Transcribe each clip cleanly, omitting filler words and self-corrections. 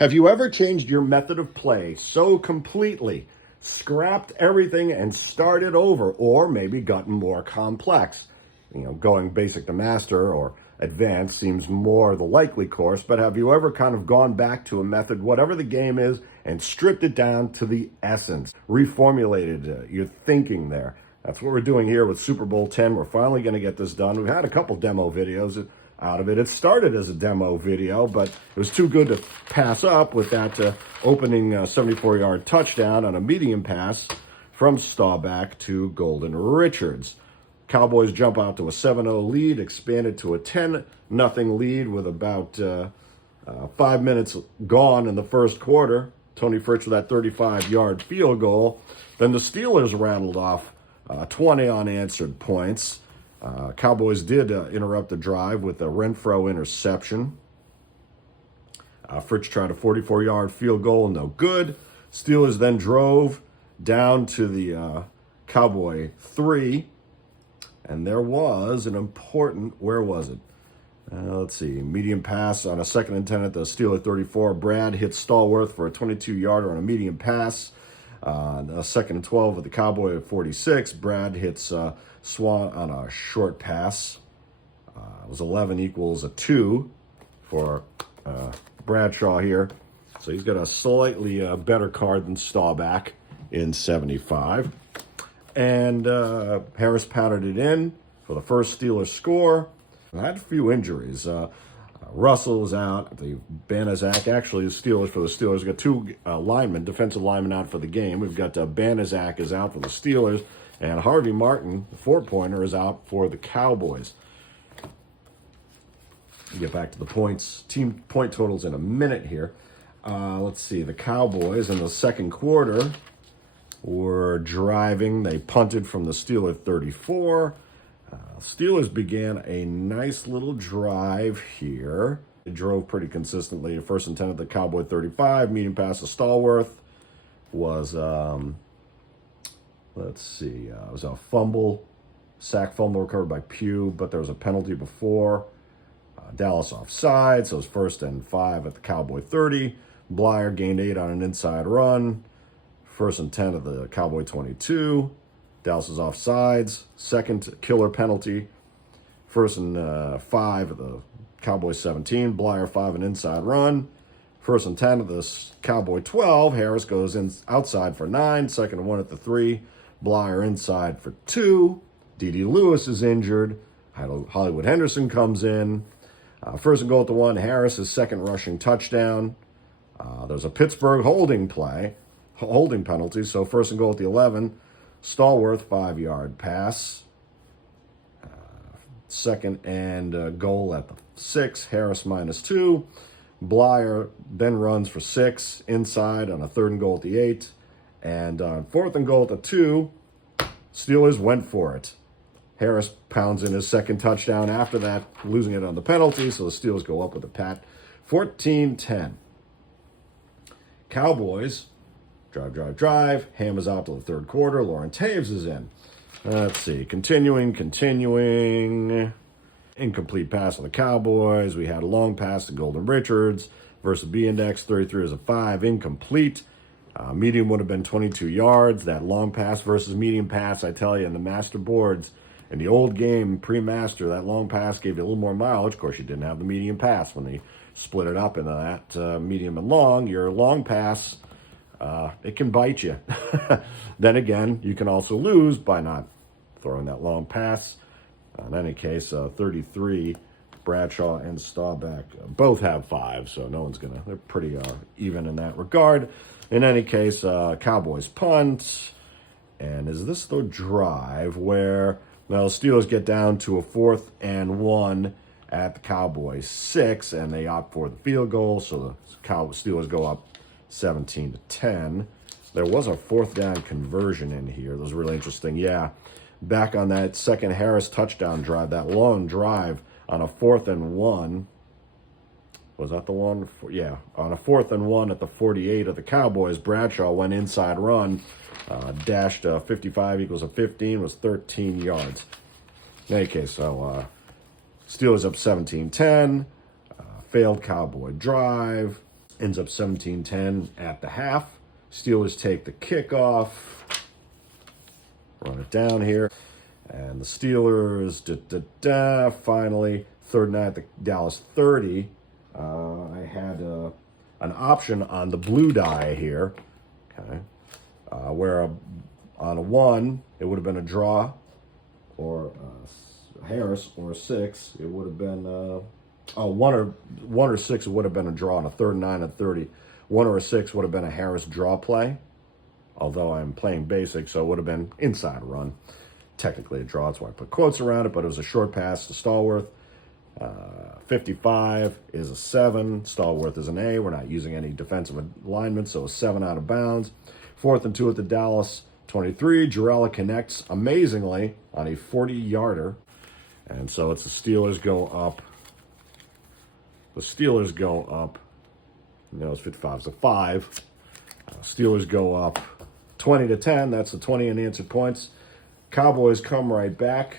Have you ever changed your method of play so completely, scrapped everything and started over, or maybe gotten more complex? Going basic to master or advanced seems more the likely course, but have you ever kind of gone back to a method, whatever the game is, and stripped it down to the essence, reformulated your thinking there? That's what we're doing here with Super Bowl 10. We're finally going to get this done. We've had a couple demo videos out of it. It started as a demo video, but it was too good to pass up with that opening 74-yard touchdown on a medium pass from Staubach to Golden Richards. Cowboys jump out to a 7-0 lead, expanded to a 10-0 lead with about 5 minutes gone in the first quarter. Tony Fritz with that 35-yard field goal. Then the Steelers rattled off 20 unanswered points. Cowboys did interrupt the drive with a Renfro interception. Fritz tried a 44-yard field goal, no good. Steelers then drove down to the Cowboy 3. And there was an important, where was it? Let's see, medium pass on a 2nd and 10 at the Steeler 34. Brad hits Stallworth for a 22-yarder on a medium pass. A 2nd and 12 at the Cowboy at 46. Brad hits Swan on a short pass. It was 11 equals a 2 for Bradshaw here. So he's got a slightly better card than Staubach in 75. And Harris pounded it in for the first Steelers score. I had a few injuries. Russell was out. The Banaszak, actually, the Steelers. We've got two defensive linemen out for the game. We've got Banaszak is out for the Steelers. And Harvey Martin, the 4-pointer, is out for the Cowboys. We'll get back to the points. Team point totals in a minute here. Let's see. The Cowboys in the second quarter were driving. They punted from the Steeler 34. Steelers began a nice little drive here. They drove pretty consistently. 1st and 10 at the Cowboy 35. Medium pass to Stallworth was, let's see, it was a sack fumble recovered by Pugh, but there was a penalty before. Dallas offside, so it was 1st and 5 at the Cowboy 30. Blyer gained 8 on an inside run. 1st and 10 of the Cowboy 22. Dallas is offsides. Second killer penalty. 1st and 5 of the Cowboy 17. Blyer 5 an inside run. 1st and 10 of the Cowboy 12. Harris goes outside for 9. 2nd and 1 at the 3. Blyer inside for 2. D.D. Lewis is injured. Hollywood Henderson comes in. 1st and goal at the 1. Harris' second rushing touchdown. There's a Pittsburgh holding penalty, so 1st and goal at the 11. Stallworth, 5-yard pass. 2nd and goal at the 6. Harris -2. Blyer then runs for 6 inside on a 3rd and goal at the 8. And on 4th and goal at the 2, Steelers went for it. Harris pounds in his second touchdown after that, losing it on the penalty, so the Steelers go up with a pat. 14-10. Cowboys drive. Hammers out to the 3rd quarter. Lauren Taves is in. Let's see. Continuing. Incomplete pass on the Cowboys. We had a long pass to Golden Richards versus B index. 33 is a 5. Incomplete. Medium would have been 22 yards. That long pass versus medium pass, I tell you, in the master boards, in the old game, pre-master, that long pass gave you a little more mileage. Of course, you didn't have the medium pass when they split it up into that medium and long. Your long pass, it can bite you. Then again, you can also lose by not throwing that long pass. In any case, 33, Bradshaw and Staubach both have 5, so no one's going to, they're pretty even in that regard. In any case, Cowboys punt. And is this the drive where, well, Steelers get down to a 4th and 1 at the Cowboys 6, and they opt for the field goal, so the Steelers go up 17-10. There was a 4th down conversion in here. That was really interesting. Yeah, back on that second Harris touchdown drive, that long drive on a 4th and 1. Was that the one? Yeah, on a 4th and 1 at the 48 of the Cowboys, Bradshaw went inside run, dashed 55 equals a 15, was 13 yards. In any case, so Steelers up 17-10, failed Cowboy drive. Ends up 17-10 at the half. Steelers take the kickoff. Run it down here. And the Steelers, finally, 3rd and 9 at the Dallas 30. I had an option on the blue die here, okay, where on a 1, it would have been a draw, or Harris, or a 6, it would have been, 1 or 6, it would have been a draw on a 3rd and 9 at 30. 1 or a 6 would have been a Harris draw play, although I'm playing basic, so it would have been inside run. Technically a draw, that's why I put quotes around it, but it was a short pass to Stallworth. 55 is a 7. Stallworth is an A. We're not using any defensive alignment, so a 7 out of bounds. 4th and 2 at the Dallas 23. Jarrella connects amazingly on a 40-yarder. And so it's the Steelers go up. The Steelers go up. No, it's 55. It's a 5. Steelers go up 20-10. That's the 20 unanswered points. Cowboys come right back.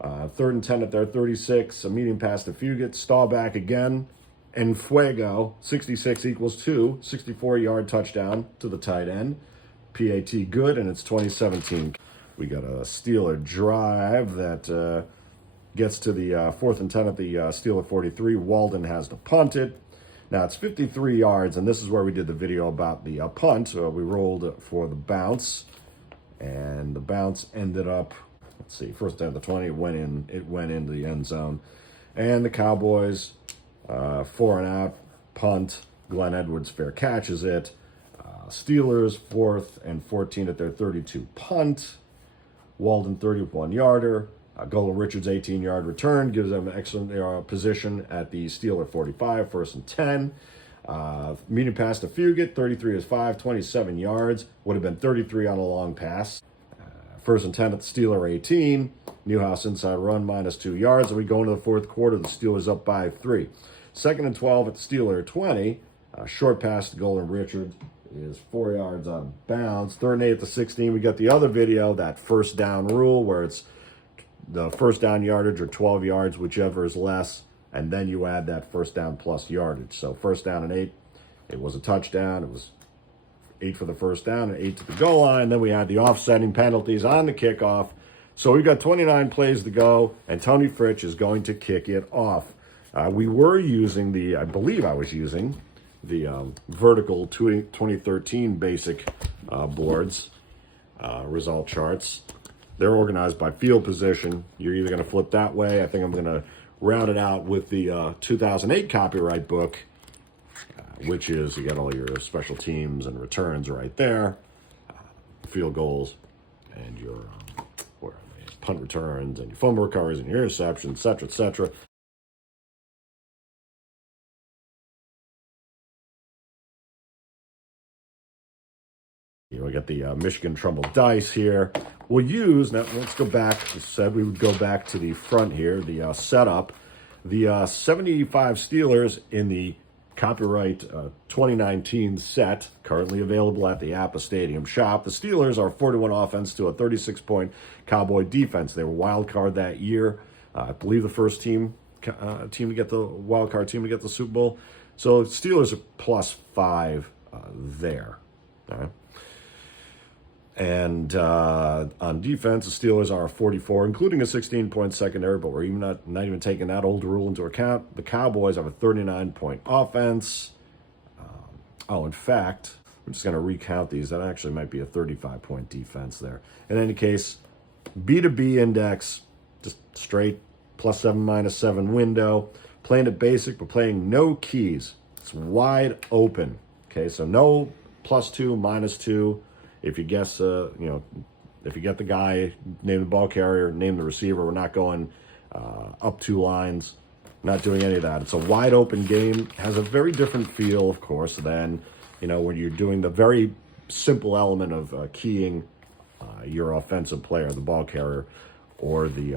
3rd and 10 at their 36. A medium pass to Fugit. Staubach again. And Fuego. 66 equals 2. 64-yard touchdown to the tight end. PAT good, and it's 2017. We got a Steeler drive that gets to the 4th and 10 at the Steeler 43. Walden has to punt it. Now it's 53 yards, and this is where we did the video about the punt. We rolled for the bounce, and the bounce ended up, let's see, 1st down at the 20, it went into the end zone. And the Cowboys, 4 and out, punt. Glenn Edwards fair catches it. Steelers, 4th and 14 at their 32 punt. Walden, 31-yarder. Golden Richards, 18-yard return, gives them an excellent position at the Steeler 45, 1st and 10. Medium pass to Fugit, 33 is 5, 27 yards. Would have been 33 on a long pass. 1st and 10 at the Steeler 18. Newhouse inside run, -2 yards. And we go into the 4th quarter, the Steelers up by 3. 2nd and 12 at the Steeler 20. Short pass to Golden Richards is 4 yards out of bounds. 3rd and 8 at the 16. We got the other video, that 1st down rule, where it's the 1st down yardage or 12 yards, whichever is less, and then you add that 1st down plus yardage. So 1st down and 8, it was a touchdown. It was 8 for the 1st down and 8 to the goal line. Then we had the offsetting penalties on the kickoff. So we've got 29 plays to go, and Tony Fritsch is going to kick it off. We were using I believe I was using the vertical 2013 basic boards, result charts. They're organized by field position. You're either going to flip that way. I think I'm going to round it out with the 2008 copyright book, which is, you got all your special teams and returns right there, field goals, and your punt returns, and your fumble recoveries, and your interceptions, et cetera, et cetera. We got the Michigan Trumbull dice here. We'll use, now let's go back, we said we would go back to the front here, the setup. The 75 Steelers in the copyright 2019 set, currently available at the APBA Stadium shop. The Steelers are 41 offense to a 36-point Cowboy defense. They were wild card that year. I believe the first team to get the wild card team to get the Super Bowl. So the Steelers are +5 there. All right. And on defense, the Steelers are 44, including a 16-point secondary, but we're even not even taking that old rule into account. The Cowboys have a 39-point offense. In fact, we're just going to recount these. That actually might be a 35-point defense there. In any case, B2B index, just straight +7, -7 window. Playing it basic, but playing no keys. It's wide open. Okay, so no +2, -2. If you guess, if you get the guy, name the ball carrier, name the receiver. We're not going up 2 lines, not doing any of that. It's a wide open game. Has a very different feel, of course, than, when you're doing the very simple element of keying your offensive player, the ball carrier, or the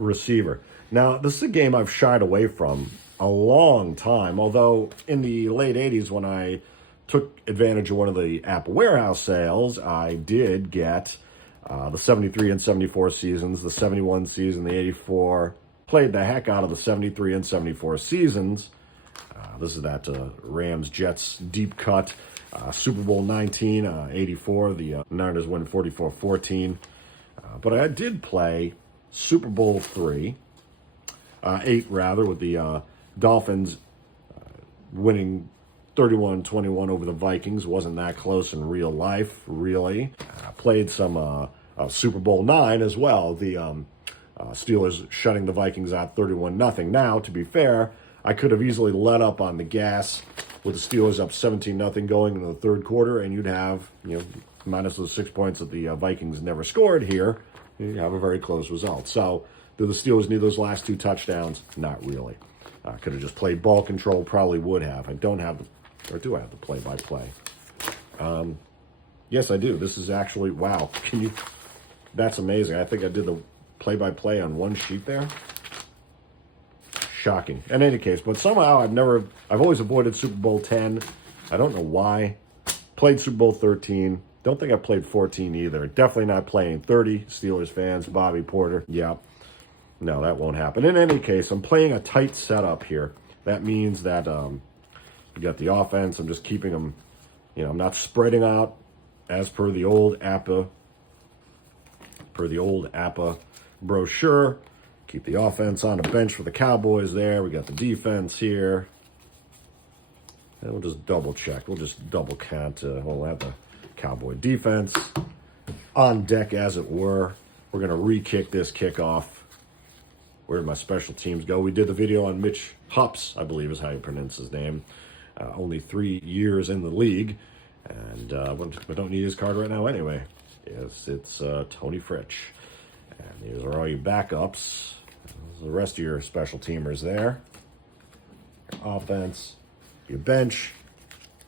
receiver. Now, this is a game I've shied away from a long time, although in the late 80s when I took advantage of one of the APBA warehouse sales, I did get the 73 and 74 seasons, the 71 season, the 84. Played the heck out of the 73 and 74 seasons. This is that Rams-Jets deep cut. Super Bowl 19, 84. The Niners win 44-14. But I did play Super Bowl 8 rather, with the Dolphins winning 31-21 over the Vikings. Wasn't that close in real life, really. Played some Super Bowl 9 as well. The Steelers shutting the Vikings out 31-0. Now, to be fair, I could have easily let up on the gas with the Steelers up 17-0 going into the third quarter, and you'd have, minus those 6 points that the Vikings never scored here, you have a very close result. So, do the Steelers need those last 2 touchdowns? Not really. Could have just played ball control, probably would have. I don't have or do I have the play-by-play? Yes, I do. This is actually, wow. That's amazing. I think I did the play-by-play on one sheet there. Shocking. In any case, but somehow I've always avoided Super Bowl 10. I don't know why. Played Super Bowl 13. Don't think I played 14 either. Definitely not playing 30. Steelers fans, Bobby Porter. Yeah. No, that won't happen. In any case, I'm playing a tight setup here. That means that we got the offense. I'm just keeping them, I'm not spreading out as per the old APBA brochure. Keep the offense on the bench for the Cowboys there. We got the defense here. And we'll just double check. We'll just double count. We'll have the Cowboy defense on deck, as it were. We're going to re-kick this kickoff. Where did my special teams go? We did the video on Mitch Hups, I believe is how you pronounce his name. Only 3 years in the league. And we don't need his card right now anyway. Yes, it's Tony Fritsch. And these are all your backups. The rest of your special teamers there. Your offense, your bench,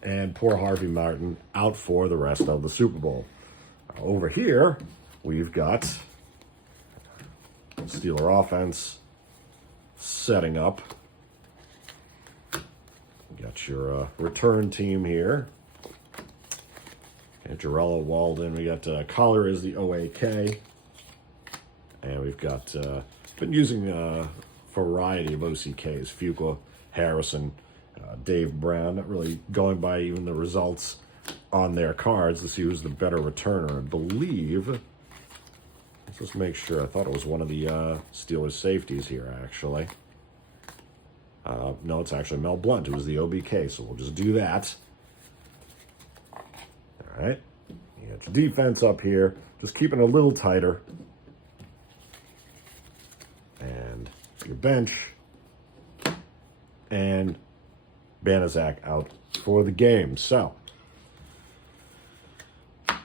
and poor Harvey Martin out for the rest of the Super Bowl. Over here, we've got Steeler offense setting up. You got your return team here. And Jarrella Walden. We got Collar is the OAK. And we've got, been using a variety of OCKs. Fuqua, Harrison, Dave Brown. Not really going by even the results on their cards to see who's the better returner. I believe, let's just make sure. I thought it was one of the Steelers safeties here, actually. No, it's actually Mel Blount, who was the OBK, so we'll just do that. All right. You got your defense up here. Just keeping it a little tighter. And your bench. And Banaszak out for the game. So,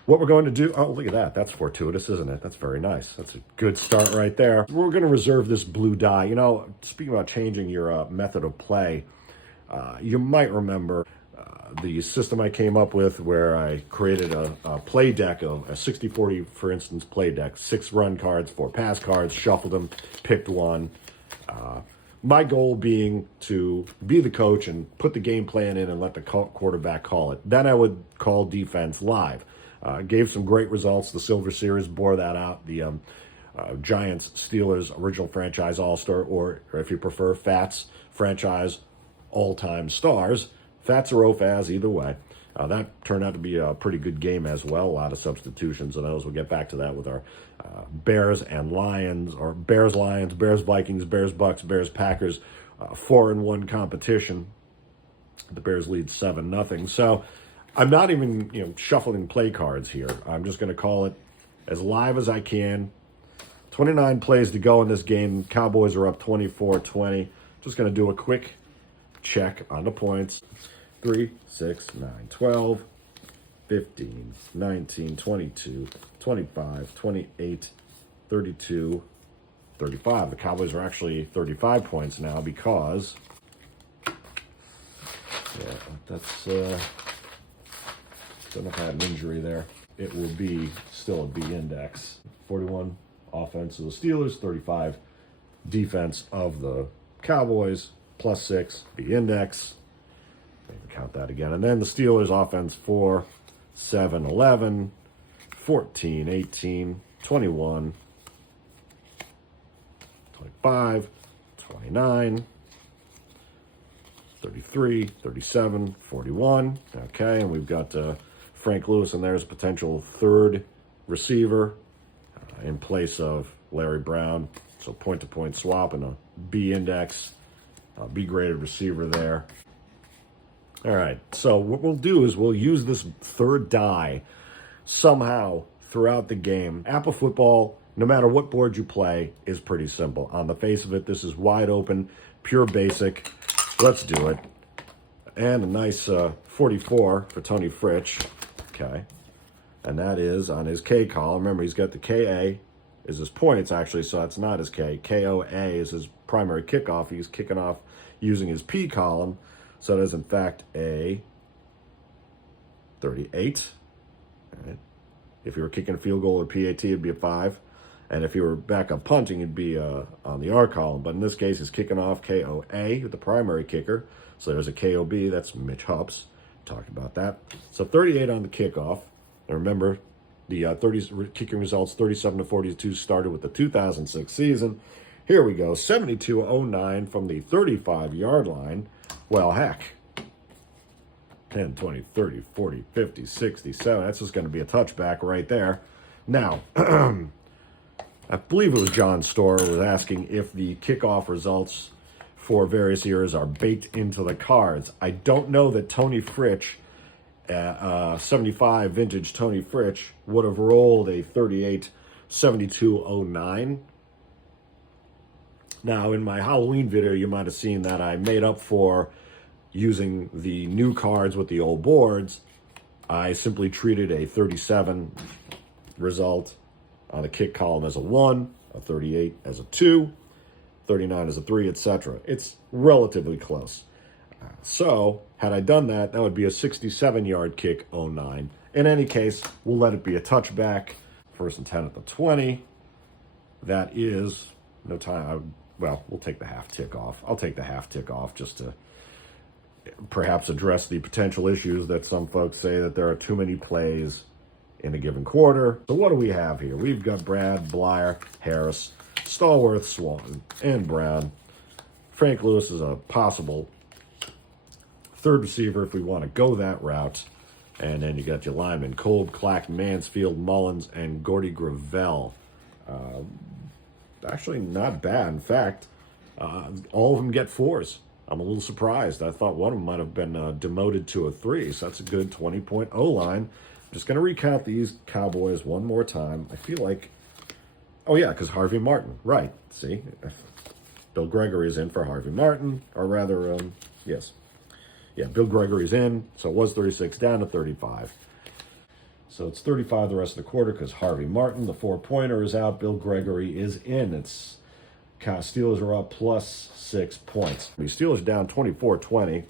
what we're going to do, oh, look at that. That's fortuitous, isn't it? That's very nice. That's a good start right there. We're going to reserve this blue die. Speaking about changing your method of play, you might remember the system I came up with where I created a play deck, a 60-40, for instance, play deck. 6 run cards, 4 pass cards, shuffled them, picked one. My goal being to be the coach and put the game plan in and let the quarterback call it. Then I would call defense live. Gave some great results. The Silver Series bore that out. The Giants, Steelers, original franchise all-star, or if you prefer, Fats franchise all-time stars. Fats or OFAS, either way. That turned out to be a pretty good game as well. A lot of substitutions of those. We'll get back to that with our Bears and Lions, or Bears, Lions, Bears, Vikings, Bears, Bucks, Bears, Packers, 4-1 competition. The Bears lead 7-0. So I'm not even, shuffling play cards here. I'm just going to call it as live as I can. 29 plays to go in this game. Cowboys are up 24-20. Just going to do a quick check on the points. 3, 6, 9, 12, 15, 19, 22, 25, 28, 32, 35. The Cowboys are actually 35 points now because, that's, don't know if I had an injury there. It will be still a B index. 41 offense of the Steelers, 35 defense of the Cowboys, +6 B index. Count that again. And then the Steelers offense 4, 7, 11, 14, 18, 21, 25, 29, 33, 37, 41. Okay, and we've got Frank Lewis in there as a potential third receiver in place of Larry Brown. So point-to-point swap and a B index, B graded receiver there. All right, so what we'll do is we'll use this third die somehow throughout the game. APBA Football, no matter what board you play, is pretty simple. On the face of it, this is wide open, pure basic. Let's do it. And a nice 44 for Tony Fritsch. Okay. And that is on his K column. Remember, he's got the KA is his points, actually, so that's not his K. KOA is his primary kickoff. He's kicking off using his P column. So that is, in fact, a 38. All right. If you were kicking a field goal or PAT, it'd be a 5. And if you were back up punting, it'd be on the R column. But in this case, he's kicking off KOA, the primary kicker. So there's a KOB. That's Mitch Hups. Talked about that. So 38 on the kickoff. And remember, the kicking results, 37-42, started with the 2006 season. Here we go, 72-09 from the 35-yard line. Well, heck, 10, 20, 30, 40, 50, 60, 70. That's just going to be a touchback right there. Now, I believe it was John Storer was asking if the kickoff results for various years are baked into the cards. I don't know that Tony Fritsch, 75 vintage Tony Fritsch, would have rolled a 38-72-09. Now, in my Halloween video, you might have seen that I made up for using the new cards with the old boards. I simply treated a 37 result on the kick column as a 1, a 38 as a 2, 39 as a 3, etc. It's relatively close. So, had I done that, that would be a 67-yard kick, 09. In any case, we'll let it be a touchback. 1st and 10 at the 20. That is no time. Well, we'll take the half tick off. I'll take the half tick off just to perhaps address the potential issues that some folks say that there are too many plays in a given quarter. So what do we have here? We've got Brad, Blyer, Harris, Stallworth, Swan, and Brown. Frank Lewis is a possible third receiver if we want to go that route. And then you got your linemen, Kolb, Clack, Mansfield, Mullins, and Gordy Gravel. Actually, not bad. In fact, all of them get 4s. I'm a little surprised. I thought one of them might have been demoted to a 3, so that's a good 20-point O-line. I'm just going to recount these Cowboys one more time. I feel like, oh yeah, because Harvey Martin, right, see? Bill Gregory's in for Harvey Martin, or rather, yes. Yeah, Bill Gregory's in, so it was 36, down to 35. So it's 35 the rest of the quarter because Harvey Martin, the 4-pointer, is out. Bill Gregory is in. It's Steelers are up +6 points. The Steelers down 24-20.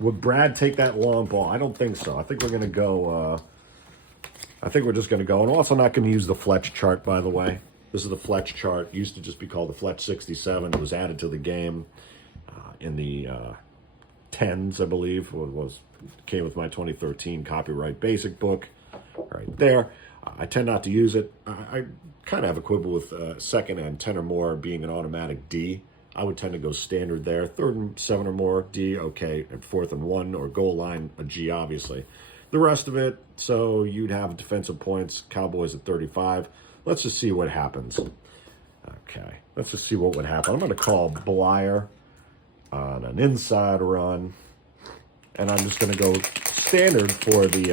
Would Brad take that long ball? I don't think so. I think we're going to go. I think we're just going to go. And I'm also not going to use the Fletch chart, by the way. This is the Fletch chart. It used to just be called the Fletch 67. It was added to the game in the 10s, I believe. It came with my 2013 copyright basic book right there. I tend not to use it. I kind of have a quibble with 2nd and 10 or more being an automatic D. I would tend to go standard there. 3rd and 7 or more, D, okay. And 4th and 1 or goal line, a G, obviously. The rest of it, so you'd have defensive points, Cowboys at 35. Let's just see what happens. Okay, let's just see what would happen. I'm going to call Blyer on an inside run. And I'm just going to go standard for the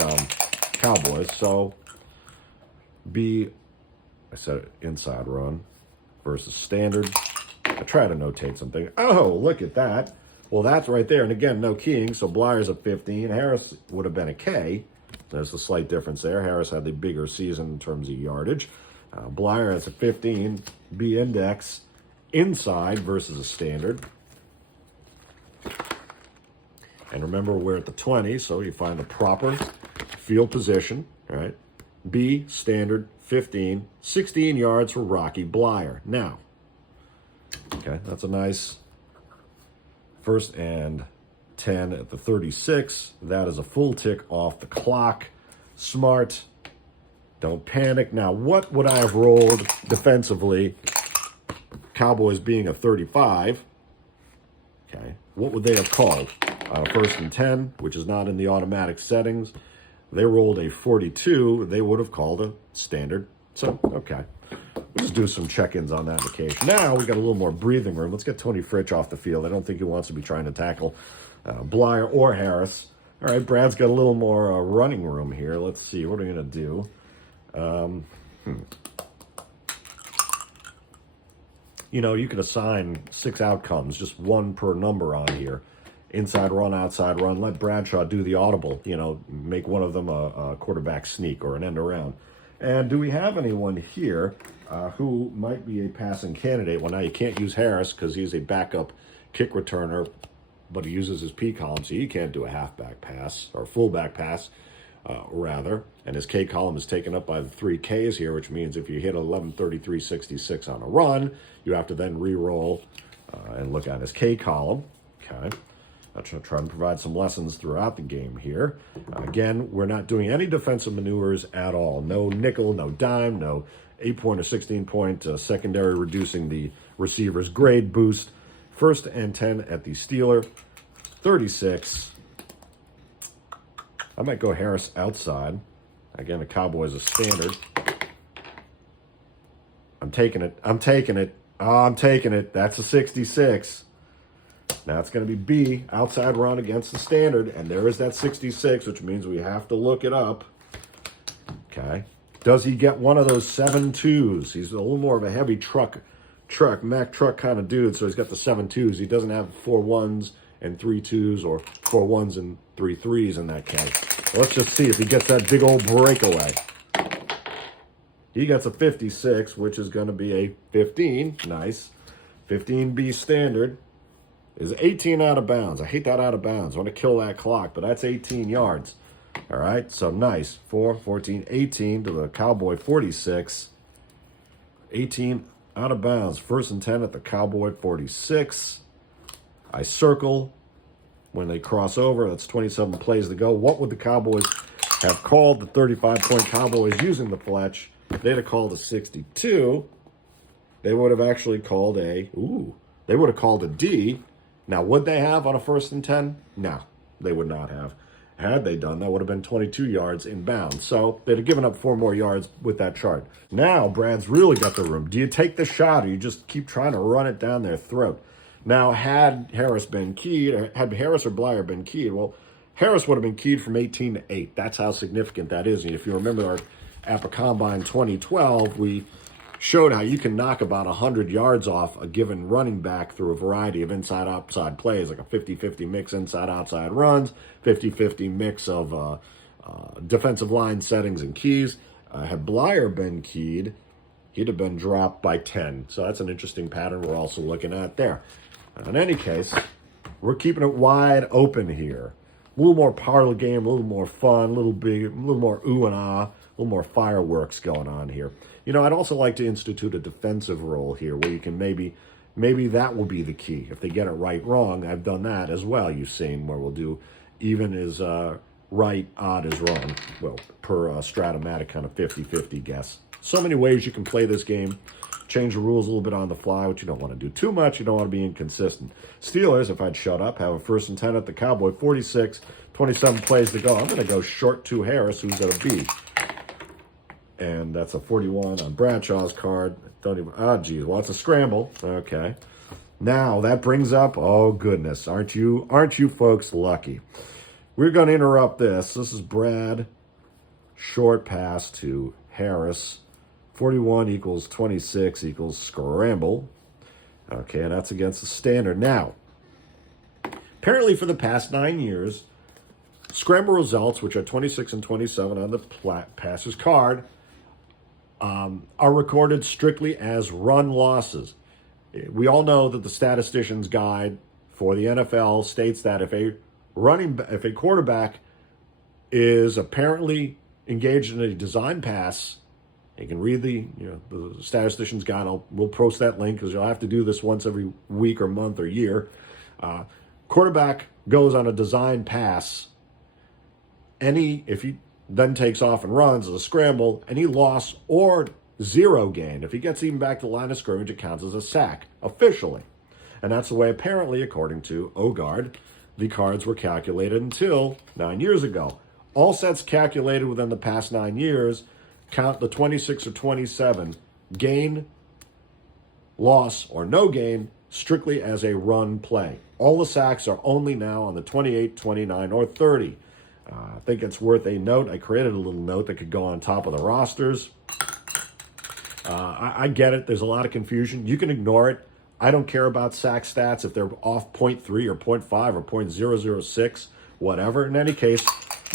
Cowboys. So, I said inside run versus standard. I try to notate something. Oh, look at that. Well, that's right there. And again, no keying. So Blyer's a 15. Harris would have been a K. There's a slight difference there. Harris had the bigger season in terms of yardage. Blyer has a 15. B index inside versus a standard. And remember, we're at the 20, so you find the proper field position, right? B, standard, 15, 16 yards for Rocky Blyer. Now, okay, that's a nice 1st and 10 at the 36. That is a full tick off the clock. Smart. Don't panic. Now, what would I have rolled defensively? Cowboys being a 35. Okay, what would they have called? 1st and 10, which is not in the automatic settings. They rolled a 42. They would have called a standard. So, okay. We'll just do some check-ins on that occasion. Now we got a little more breathing room. Let's get Tony Fritsch off the field. I don't think he wants to be trying to tackle Blyer or Harris. All right, Brad's got a little more running room here. Let's see. What are we going to do? You know, you could assign 6 outcomes, just one per number on here. Inside run, outside run. Let Bradshaw do the audible. You know, make one of them a quarterback sneak or an end around. And do we have anyone here who might be a passing candidate? Well, now you can't use Harris because he's a backup kick returner, but he uses his P column, so he can't do a halfback pass or fullback pass, rather. And his K column is taken up by the 3 Ks here, which means if you hit 11:33.66 on a run, you have to then re-roll and look at his K column. Okay. I'll try and provide some lessons throughout the game here. Again, we're not doing any defensive maneuvers at all. No nickel, no dime, no 8-point or 16-point secondary reducing the receiver's grade boost. 1st and 10 at the Steeler. 36. I might go Harris outside. Again, the Cowboys are standard. I'm taking it. I'm taking it. Oh, I'm taking it. That's a 66. Now it's going to be B, outside run against the standard, and there is that 66, which means we have to look it up. Okay. Does he get one of those 7-2s? He's a little more of a heavy Mack truck kind of dude, so he's got the 7-2s. He doesn't have 4 1s and 3 2s or 4 1s and 3 3s in that case. Let's just see if he gets that big old breakaway. He gets a 56, which is going to be a 15. Nice. 15B standard. Is 18 out of bounds. I hate that out of bounds. I want to kill that clock, but that's 18 yards. All right, so nice. 4, 14, 18 to the Cowboy 46. 18 out of bounds. 1st and 10 at the Cowboy 46. I circle when they cross over. That's 27 plays to go. What would the Cowboys have called? The 35-point Cowboys using the Fletch. If they'd have called a 62, they would have actually called they would have called a D. Now, would they have on a 1st and 10? No, they would not have. Had they done, that would have been 22 yards in bounds. So they'd have given up 4 more yards with that chart. Now, Brad's really got the room. Do you take the shot or you just keep trying to run it down their throat? Now, had Harris been keyed, or had Harris or Blyer been keyed, well, Harris would have been keyed from 18 to 8. That's how significant that is. And if you remember our APBA Combine 2012, we showed how you can knock about 100 yards off a given running back through a variety of inside-outside plays, like a 50-50 mix inside-outside runs, 50-50 mix of defensive line settings and keys. Had Blyer been keyed, he'd have been dropped by 10. So that's an interesting pattern we're also looking at there. In any case, we're keeping it wide open here. A little more parlor game, a little more fun, a little more ooh and ah, a little more fireworks going on here. You know, I'd also like to institute a defensive role here where you can maybe that will be the key. If they get it right, wrong, I've done that as well, you've seen, where we'll do even is right, odd is wrong. Well, per Stratomatic kind of 50-50 guess. So many ways you can play this game. Change the rules a little bit on the fly, which you don't want to do too much. You don't want to be inconsistent. Steelers, if I'd shut up, have a 1st and 10 at the Cowboy, 46, 27 plays to go. I'm going to go short to Harris, who's at a B. And that's a 41 on Bradshaw's card. Geez, well, it's a scramble. Okay. Now, that brings up, oh, goodness, aren't you folks lucky? We're going to interrupt this. This is Brad, short pass to Harris. 41 equals 26 equals scramble. Okay, and that's against the standard. Now, apparently for the past 9 years, scramble results, which are 26 and 27 on the passer's card, are recorded strictly as run losses. We all know that the statistician's guide for the NFL states that if a quarterback is apparently engaged in a design pass, you can read the statistician's guide. We'll post that link because you'll have to do this once every week or month or year. Quarterback goes on a design pass. If he then takes off and runs as a scramble, any loss or 0 gain, if he gets even back to the line of scrimmage, it counts as a sack officially. And that's the way, apparently, according to Ogard, the cards were calculated until 9 years ago. All sets calculated within the past 9 years count the 26 or 27 gain, loss, or no gain strictly as a run play. All the sacks are only now on the 28, 29, or 30. I think it's worth a note. I created a little note that could go on top of the rosters. I get it. There's a lot of confusion. You can ignore it. I don't care about sack stats if they're off 0.3 or 0.5 or 0.006, whatever. In any case,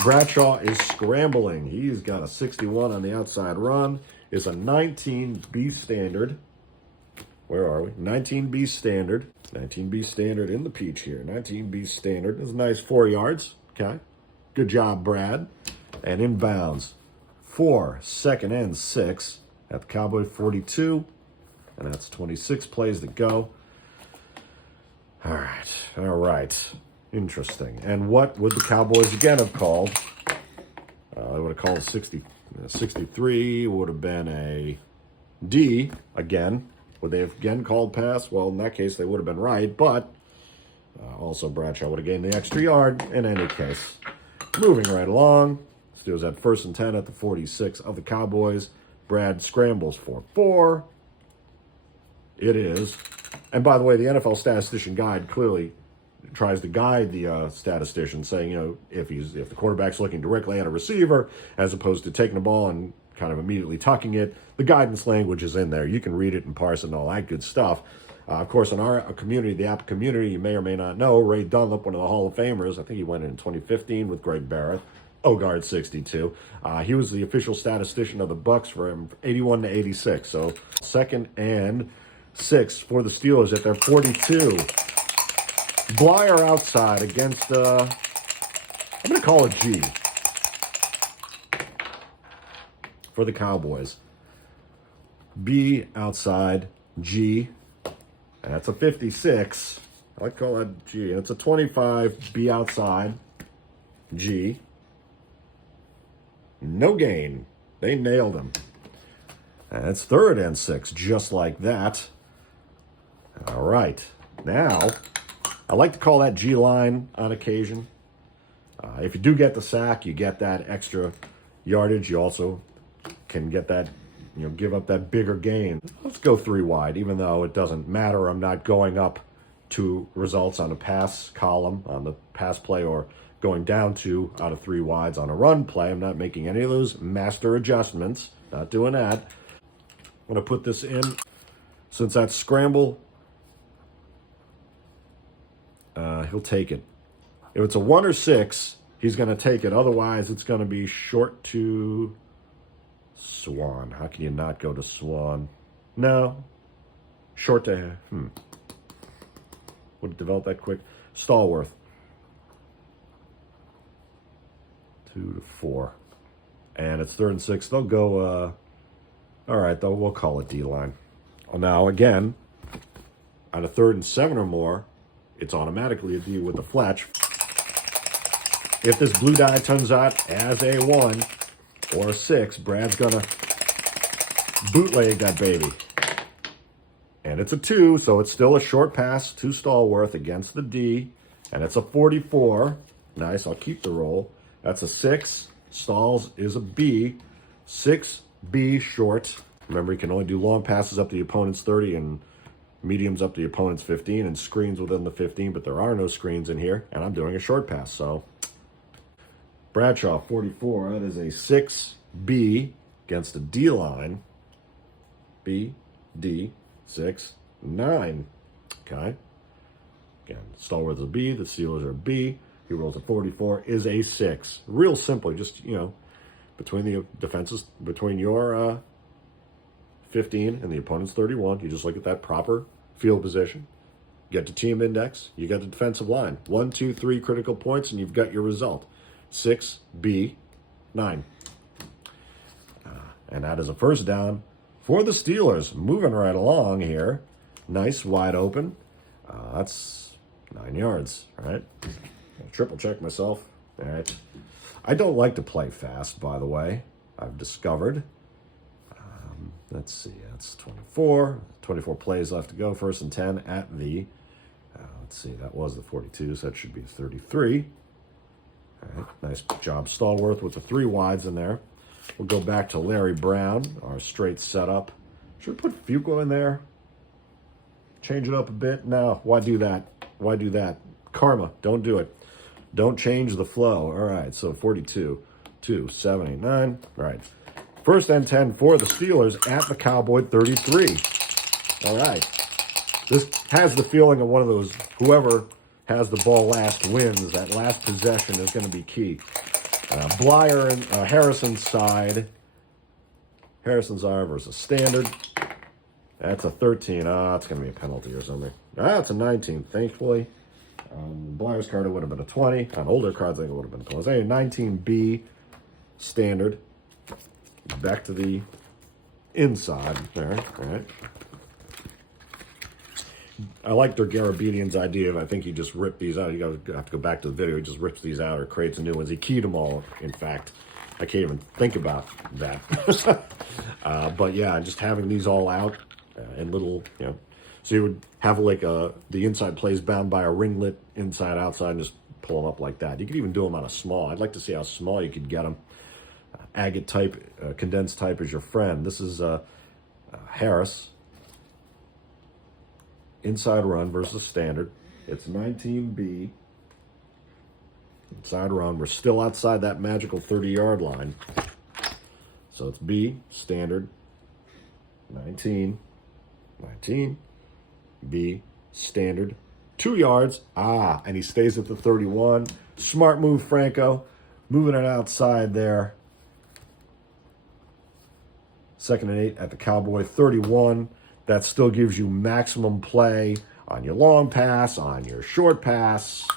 Bradshaw is scrambling. He's got a 61 on the outside run. Is a 19B standard. Where are we? 19B standard. 19B standard in the peach here. 19B standard. That's a nice 4 yards. Okay. Good job, Brad. And inbounds. 4, second and 6 at the Cowboy 42. And that's 26 plays to go. All right. Interesting. And what would the Cowboys again have called? They would have called 63. Would have been a D again. Would they have again called pass? Well, in that case, they would have been right. But also Bradshaw would have gained the extra yard in any case. Moving right along. Steelers at 1st and 10 at the 46 of the Cowboys. Brad scrambles for 4. It is. And by the way, the NFL statistician guide clearly tries to guide the statistician, saying, if the quarterback's looking directly at a receiver as opposed to taking the ball and kind of immediately tucking it, the guidance language is in there. You can read it and parse it and all that good stuff. Of course, in our community, the APBA community, you may or may not know, Ray Dunlap, one of the Hall of Famers, I think he went in 2015 with Greg Barrett, Ogard 62. He was the official statistician of the Bucks from 81 to 86. So 2nd and 6 for the Steelers at their 42. Blyer outside against, I'm going to call it G for the Cowboys. B outside, G. And that's a 56. I like to call that G. And it's a 25, B outside, G. No gain. They nailed him. And it's 3rd and 6, just like that. All right. Now, I like to call that G line on occasion. If you do get the sack, you get that extra yardage. You also can get that, give up that bigger gain. Let's go 3 wide, even though it doesn't matter. I'm not going up to results on a pass column, on the pass play, or going down 2 out of 3 wides on a run play. I'm not making any of those master adjustments. Not doing that. I'm going to put this in. Since that's scramble, he'll take it. If it's a 1 or 6, he's going to take it. Otherwise, it's going to be short to Swan. How can you not go to Swan? No. Short to... Would it develop that quick? Stallworth. 2 to 4. And it's 3rd and 6. They'll go... all right, though. We'll call it D-line. Well, now, again, on a 3rd and 7 or more, it's automatically a D with the Fletch. If this blue die turns out as a 1 or a 6, Brad's going to bootleg that baby. And it's a 2, so it's still a short pass to Stallworth against the D. And it's a 44. Nice, I'll keep the roll. That's a 6. Stalls is a B. 6B short. Remember, you can only do long passes up to the opponent's 30 and mediums up to the opponent's 15 and screens within the 15, but there are no screens in here, and I'm doing a short pass. So Bradshaw, 44, that is a 6B against a D line. B, D, 6, 9. Okay. Again, Stallworth is a B, the Steelers are a B. He rolls a 44, is a 6. Real simple, just, between the defenses, between your 15 and the opponent's 31, you just look at that proper field position, get the team index, you got the defensive line. 1, 2, 3 critical points, and you've got your result. 6B, 9. And that is a 1st down for the Steelers. Moving right along here. Nice, wide open. That's 9 yards, all right? I'll triple check myself. All right. I don't like to play fast, by the way. I've discovered. Let's see. That's 24. 24 plays left to go. 1st and 10 at the let's see, that was the 42, so that should be the 33. All right, nice job, Stallworth, with the 3 wides in there. We'll go back to Larry Brown, our straight setup. Should we put Fuqua in there? Change it up a bit? No, why do that? Why do that? Karma, don't do it. Don't change the flow. All right, so 42, 2, 7, 8, 9. All right. First and 10 for the Steelers at the Cowboy 33. All right. This has the feeling of one of those, whoever has the ball last wins. That last possession is going to be key. Blyer and Harrison's side. Harrison's R versus standard. That's a 13. It's going to be a penalty or something. It's a 19, thankfully. Blyer's card, it would have been a 20. On older cards, I think it would have been a 20. Anyway, 19B standard. Back to the inside there. All right. I like Garabedian's idea of, I think he just ripped these out. You have to go back to the video. He just rips these out or creates new ones. He keyed them all, in fact. I can't even think about that. But yeah, just having these all out in little, so you would have like the inside plays bound by a ringlet inside, outside, and just pull them up like that. You could even do them on a small. I'd like to see how small you could get them. Agate type, condensed type is your friend. This is Harris. Inside run versus standard. It's 19B. Inside run. We're still outside that magical 30-yard line. So it's B, standard. 19. 19. B, standard. 2 yards. And he stays at the 31. Smart move, Franco. Moving it outside there. 2nd and 8 at the Cowboy 31. That still gives you maximum play on your long pass, on your short pass,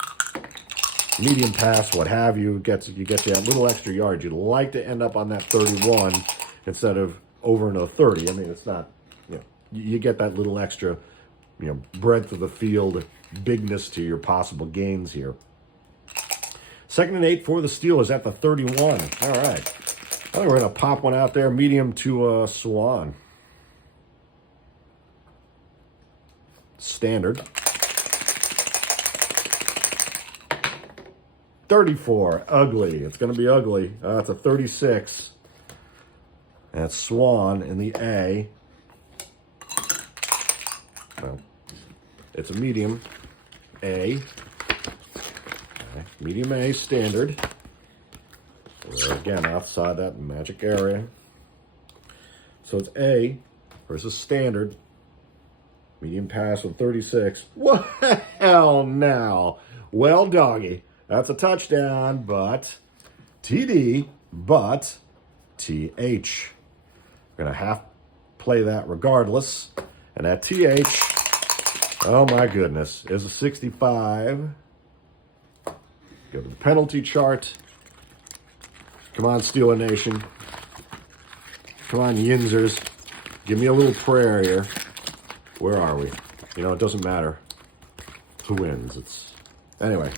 medium pass, what have you. You get you that little extra yard. You'd like to end up on that 31 instead of over into 30. I mean, it's not, you get that little extra, breadth of the field, bigness to your possible gains here. 2nd and 8 for the Steelers at the 31. All right. I think we're going to pop one out there, medium to Swan. Standard. 34. Ugly. It's going to be ugly. It's a 36. That's Swan in the A. Well, it's a medium A. Okay. Medium A standard. We're again outside that magic area. So it's A versus standard. Medium pass with 36. Well, now. Well, doggy. That's a touchdown, but TD, but TH. We're going to half play that regardless. And that TH, oh my goodness, is a 65. Go to the penalty chart. Come on, Steeler Nation. Come on, Yinzers. Give me a little prayer here. Where are we? It doesn't matter who wins. Anyway,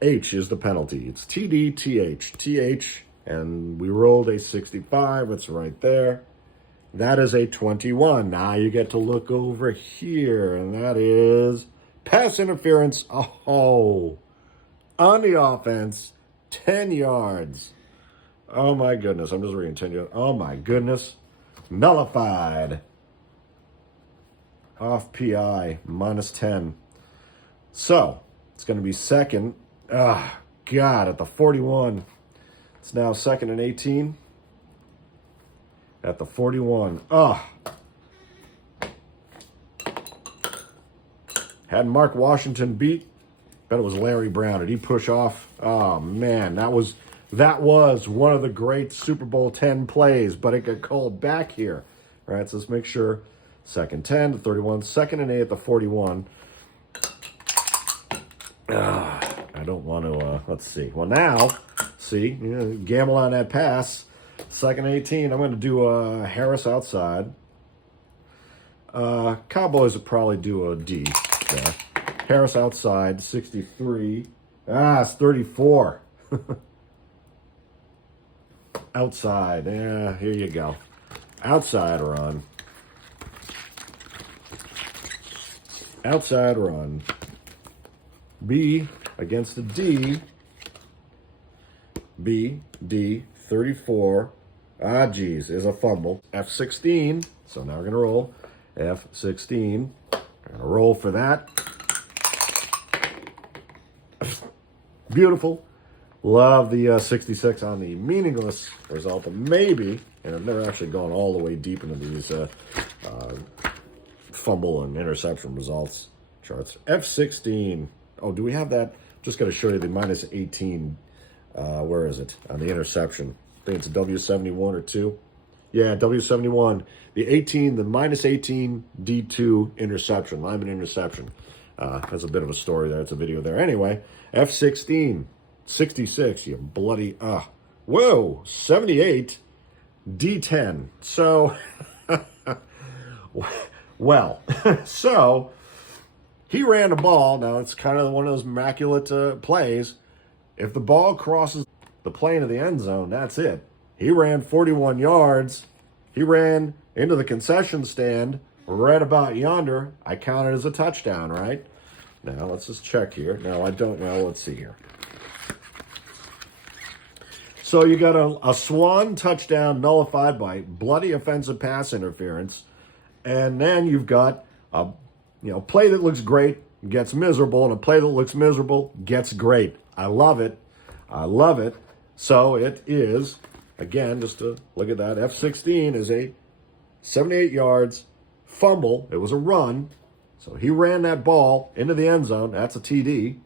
H is the penalty. It's TD, TH, TH, and we rolled a 65. It's right there. That is a 21. Now you get to look over here, and that is pass interference. Oh, on the offense, 10 yards. Oh, my goodness. I'm just reading 10 yards. Oh, my goodness. Nullified. Off PI, minus 10. So, it's going to be second. God, at the 41. It's now 2nd and 18. At the 41. Had Mark Washington beat. Bet it was Larry Brown. Did he push off? Oh, man, that was one of the great Super Bowl 10 plays, but it got called back here. All right, so let's make sure. 2nd 10 to 31, 2nd and 8 at the 41. I don't want to, let's see. Well, now, see, gamble on that pass. 2nd 18, I'm going to do Harris outside. Cowboys would probably do a D there. Harris outside, 63. It's 34. Outside, yeah, here you go. Outside run. Outside run. B against the D. B, D, 34. Ah, geez, is a fumble. F16. So now we're going to roll. F16. We're going to roll for that. Beautiful. Love the 66 on the meaningless result, but maybe, and I've never actually gone all the way deep into these fumble and interception results charts. F16. Oh, do we have that? Just got to show you the minus 18. Where is it? On the interception. I think it's a W71 or 2. Yeah, W71. The 18, the minus 18 D2 interception, lineman interception. Has a bit of a story there. It's a video there. Anyway, F16, 66, you bloody, whoa, 78, D10. So, well, so he ran the ball. Now, it's kind of one of those immaculate plays. If the ball crosses the plane of the end zone, that's it. He ran 41 yards. He ran into the concession stand right about yonder. I count it as a touchdown, right? Now, let's just check here. No, I don't know. Let's see here. So you got a swan touchdown nullified by bloody offensive pass interference. And then you've got a play that looks great, gets miserable, and a play that looks miserable gets great. I love it. I love it. So it is, again, just to look at that, F16 is a 78 yards fumble. It was a run. So he ran that ball into the end zone. That's a TD.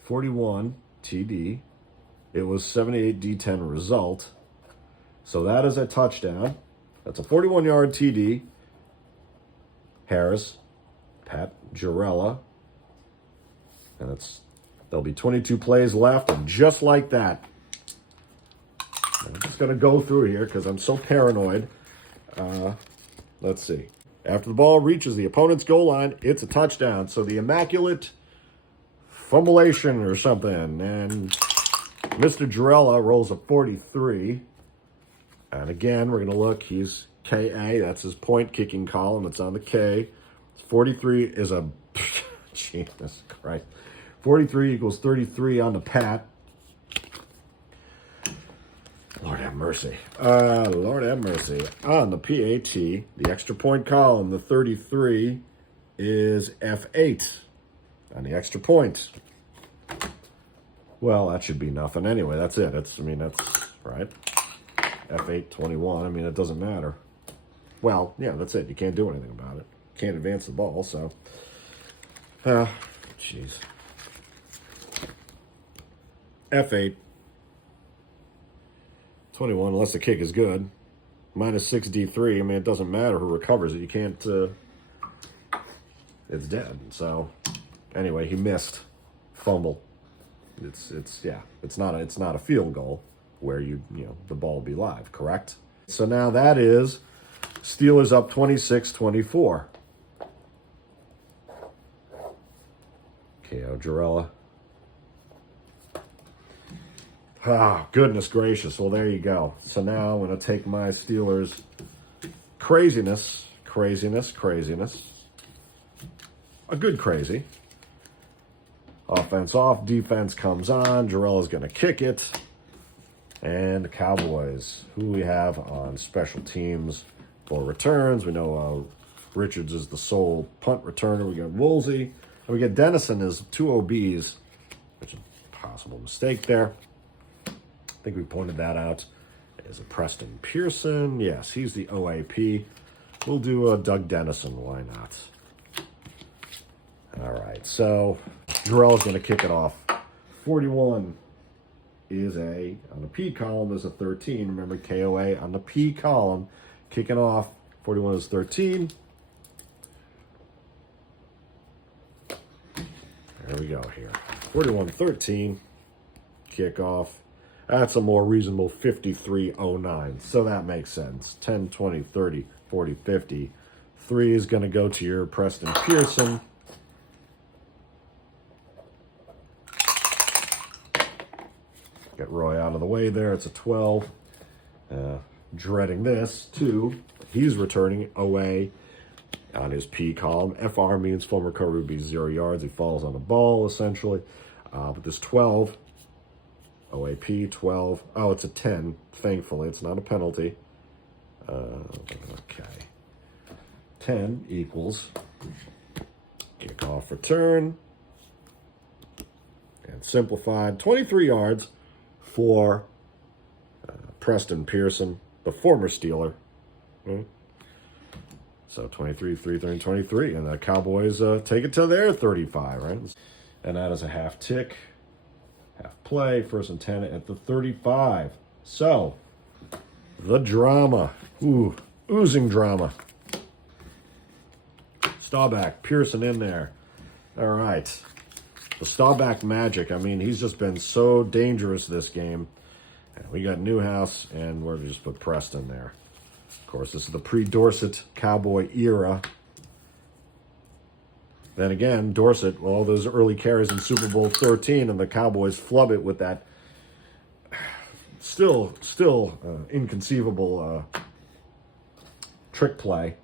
41 TD. It was 78 D10 result. So that is a touchdown. That's a 41-yard TD. Harris, Pat Girella. And there'll be 22 plays left. And just like that, I'm just going to go through here because I'm so paranoid. Let's see. After the ball reaches the opponent's goal line, it's a touchdown. So the immaculate fumblation or something. And Mr. Girella rolls a 43. And again, we're going to look. He's KA. That's his point kicking column. It's on the K. 43 is a... Jesus Christ. 43 equals 33 on the Pat. Lord have mercy. Lord have mercy. On the PAT, the extra point column, the 33 is F8 on the extra point. Well, that should be nothing anyway. That's it. That's right. F8, 21. It doesn't matter. Well, yeah, that's it. You can't do anything about it. Can't advance the ball, so. Jeez. F8. 21, unless the kick is good. Minus 6 D3. It doesn't matter who recovers it. You can't, it's dead. So, anyway, he missed. Fumble. It's not a field goal where the ball will be live, correct? So now that is Steelers up 26-24. KO Girella. Goodness gracious. Well, there you go. So now I'm going to take my Steelers craziness. A good crazy. Offense off, defense comes on. Girella's going to kick it. And the Cowboys, who we have on special teams for returns. We know Richards is the sole punt returner. We got Woolsey. And we get Dennison as 2 OBs, which is a possible mistake there. I think we pointed that out. Is it Preston Pearson? Yes, he's the OAP. We'll do Doug Dennison. Why not? All right, so Jarrell's going to kick it off. 41 is on the P column is a 13. Remember, KOA on the P column. Kicking off. 41 is 13. There we go here. 41-13. Kickoff. That's a more reasonable 53-09. So that makes sense. 10, 20, 30, 40, 50. 3 is going to go to your Preston Pearson. Get Roy out of the way there. It's a 12. Dreading this, 2. He's returning away. on his P column. FR means full recovery would be 0 yards. He falls on the ball, essentially. But this 12, OAP 12. Oh, it's a 10, thankfully. It's not a penalty. Okay. 10 equals kickoff return. And simplified, 23 yards for Preston Pearson, the former Steeler. So 23, 3, 23. And the Cowboys take it to their 35, right? And that is a half tick, half play, 1st and 10 at the 35. So, the drama. Ooh, oozing drama. Staubach, Pearson in there. All right. The Staubach magic. I mean, he's just been so dangerous this game. We got Newhouse, and we're just put Preston there. Of course, this is the pre-Dorsett Cowboy era. Then again, Dorsett, well, those early carries in Super Bowl 13, and the Cowboys flub it with that still inconceivable trick play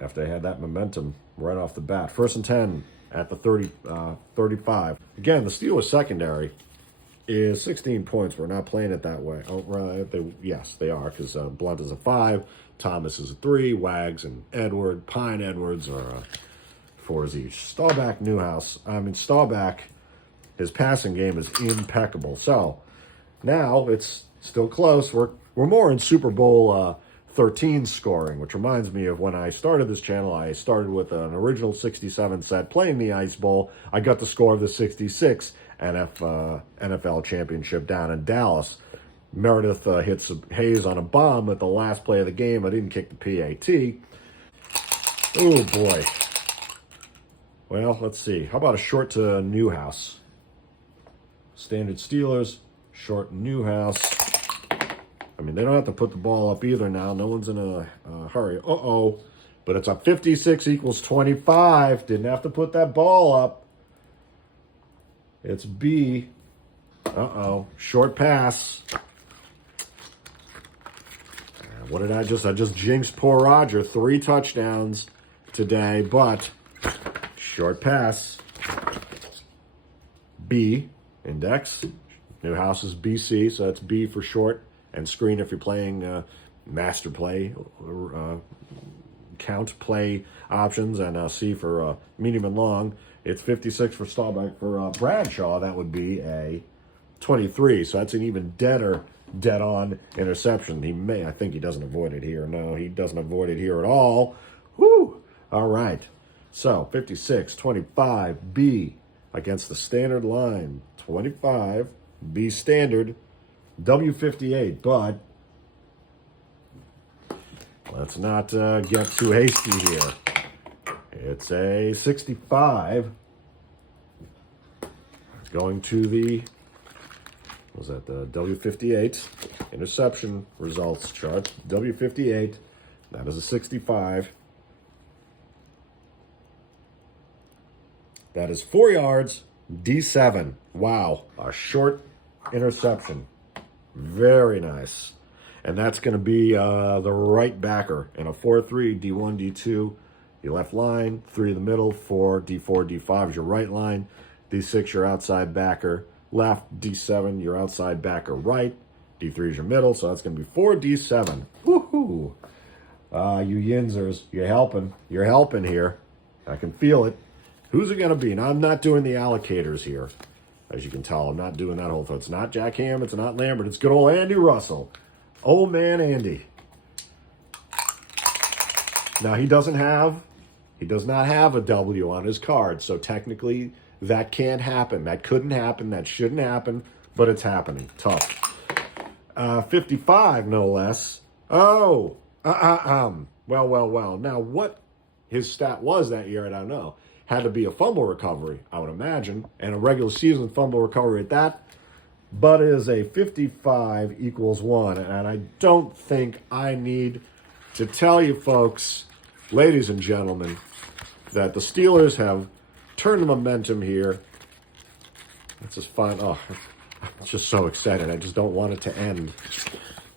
after they had that momentum right off the bat. 1st and 10 at the 35. Again, the Steelers secondary is 16 points. We're not playing it that way. Oh, right. Yes, they are, because Blunt is a 5, Thomas is a 3, Wags and Edward, Pine Edwards are 4s each. Staubach, Newhouse. I mean, Staubach, his passing game is impeccable. So now it's still close. We're more in Super Bowl 13 scoring, which reminds me of when I started this channel. I started with an original 67 set playing the Ice Bowl. I got the score of the 66 NFL championship down in Dallas. Meredith hits Hayes on a bomb at the last play of the game. I didn't kick the PAT. Oh, boy. Well, let's see. How about a short to Newhouse? Standard Steelers, short Newhouse. I mean, they don't have to put the ball up either now. No one's in a hurry. Uh-oh. But it's a 56 equals 25. Didn't have to put that ball up. It's B. Uh-oh. Short pass. What did I just jinxed poor Roger. 3 touchdowns today, but short pass. B. Index. Newhouse is BC, so that's B for short. And screen if you're playing master play, count play options, and C for medium and long. It's 56 for Staubach. For Bradshaw, that would be a 23. So that's an even dead-on interception. I think he doesn't avoid it here. No, he doesn't avoid it here at all. Whew. All right. So 56, 25, B against the standard line. 25, B standard. W58, but let's not get too hasty here. It's a 65. Going to the, was that the W58 interception results chart? W58, that is a 65. That is 4 yards, D7. Wow, a short interception. Very nice. And that's going to be the right backer in a 4-3, D1, D2, your left line, 3 in the middle, 4, D4, D5 is your right line, D6 your outside backer left, D7 your outside backer right, D3 is your middle, so that's going to be 4, D7. Woohoo! You Yinzers, you're helping here. I can feel it. Who's it going to be? Now, I'm not doing the allocators here. As you can tell, I'm not doing that whole thing. It's not Jack Ham, it's not Lambert, it's good old Andy Russell. Old man Andy. Now, he does not have a W on his card, so technically that can't happen. That couldn't happen, that shouldn't happen, but it's happening. Tough. 55, no less. Oh, well. Now, what his stat was that year, I don't know. Had to be a fumble recovery, I would imagine, and a regular season fumble recovery at that. But it is a 55 equals 1, and I don't think I need to tell you folks, ladies and gentlemen, that the Steelers have turned the momentum here. It's just fun. Oh, I'm just so excited. I just don't want it to end.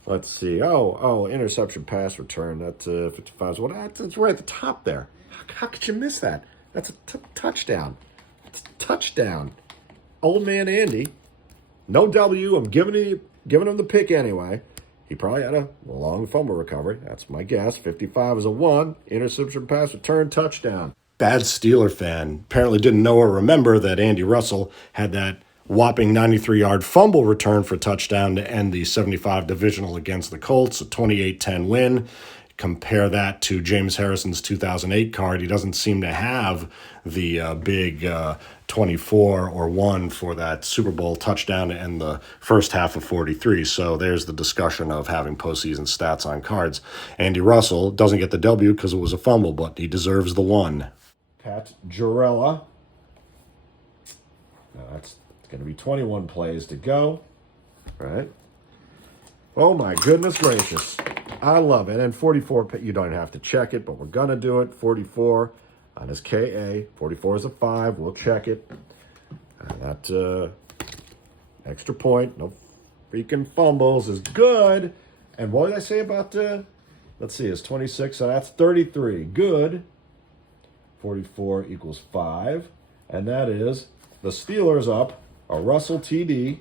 Let's see. Oh, interception, pass, return. That's 55. Well, that's right at the top there. How could you miss that? That's a touchdown. It's a touchdown. Old man Andy. No W. I'm giving him the pick anyway. He probably had a long fumble recovery. That's my guess. 55 is a 1. Interception, pass, return, touchdown. Bad Steeler fan apparently didn't know or remember that Andy Russell had that whopping 93-yard fumble return for touchdown to end the 75 divisional against the Colts, a 28-10 win. Compare that to James Harrison's 2008 card. He doesn't seem to have the big 24 or 1 for that Super Bowl touchdown to end the first half of 43. So there's the discussion of having postseason stats on cards. Andy Russell doesn't get the W because it was a fumble, but he deserves the 1. Pat Jarrella. Now that's going to be 21 plays to go. Right? Oh my goodness gracious. I love it. And 44, you don't have to check it, but we're going to do it. 44 on his KA. 44 is a 5. We'll check it. That extra point, no freaking fumbles is good. And what did I say about, let's see, it's 26, so that's 33. Good. 44 equals 5. And that is the Steelers up a Russell TD.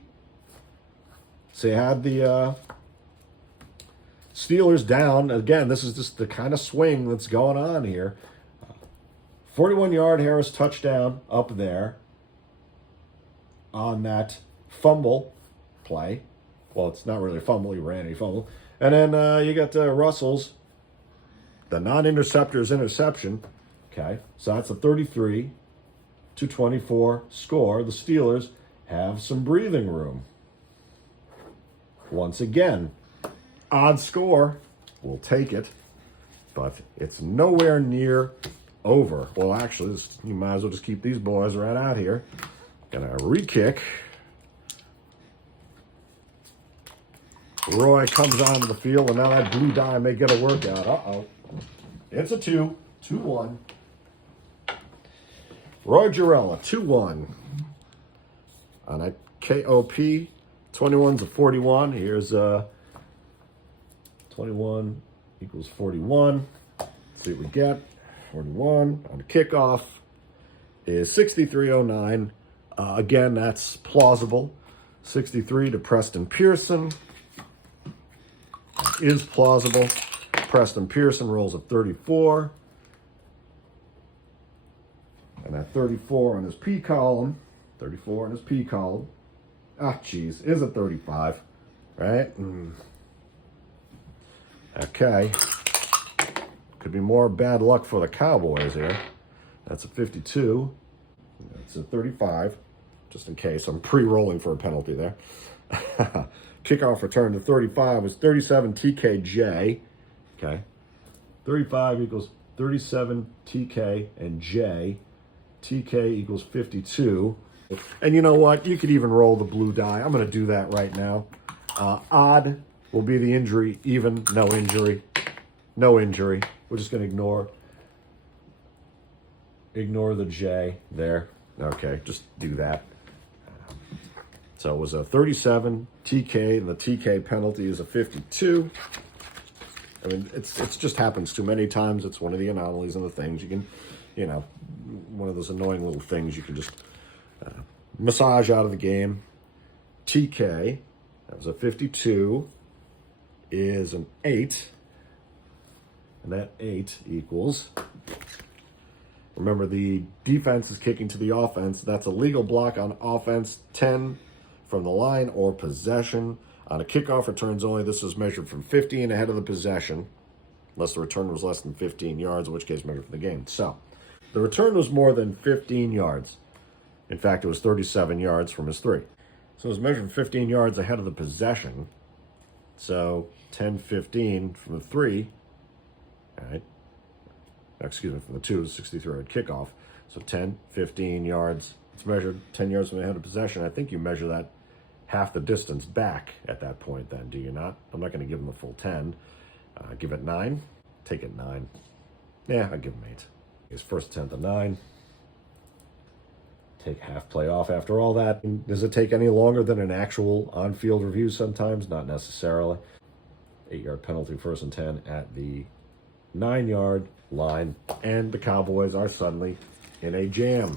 So you had the Steelers down. Again, this is just the kind of swing that's going on here. 41-yard Harris touchdown up there on that fumble play. Well, it's not really a fumble. He ran a fumble. And then you got Russell's, the non-interceptor's interception. Okay, so that's a 33-24 score. The Steelers have some breathing room. Once again, odd score. We'll take it. But it's nowhere near over. Well, actually, you might as well just keep these boys right out here. Gonna re-kick. Roy comes onto the field, and now that blue die may get a workout. Uh-oh. It's a 2. 2-1. Roy Jarrella, 2-1. On a KOP, 21's a 41. Here's 21 equals 41. Let's see what we get. 41 on the kickoff is 6309. Again, that's plausible. 63 to Preston Pearson is plausible. Preston Pearson rolls a 34. And that 34 on his P column, 34 on his P column, geez, is a 35, right? Okay. Could be more bad luck for the Cowboys here. That's a 52. That's a 35, just in case. I'm pre-rolling for a penalty there. Kickoff return to 35 was 37 TKJ. Okay. 35 equals 37 TK and J. TK equals 52. And you know what? You could even roll the blue die. I'm going to do that right now. Odd will be the injury. Even, no injury. No injury. We're just going to ignore the J there. Okay, just do that. So it was a 37 TK, and the TK penalty is a 52. I mean, it's just happens too many times. It's one of the anomalies and the things you can, one of those annoying little things you can just massage out of the game. TK, that was a 52, is an 8. And that 8 equals, remember the defense is kicking to the offense. That's a legal block on offense, 10 from the line or possession. On a kickoff returns only, this is measured from 15 ahead of the possession, unless the return was less than 15 yards, in which case measured for the game. So the return was more than 15 yards. In fact, it was 37 yards from his 3. So it was measured 15 yards ahead of the possession. So 10-15 from the 3. All right. Excuse me, from the 2 is 63-yard kickoff. So 10-15 yards. It's measured 10 yards from the head of possession. I think you measure that half the distance back at that point then, do you not? I'm not going to give him a full 10. Give it 9. Take it 9. Yeah, I'll give him 8. His first attempt at 9. Take half play off after all that. Does it take any longer than an actual on-field review sometimes? Not necessarily. 8-yard penalty, 1st and 10 at the 9-yard line, and the Cowboys are suddenly in a jam.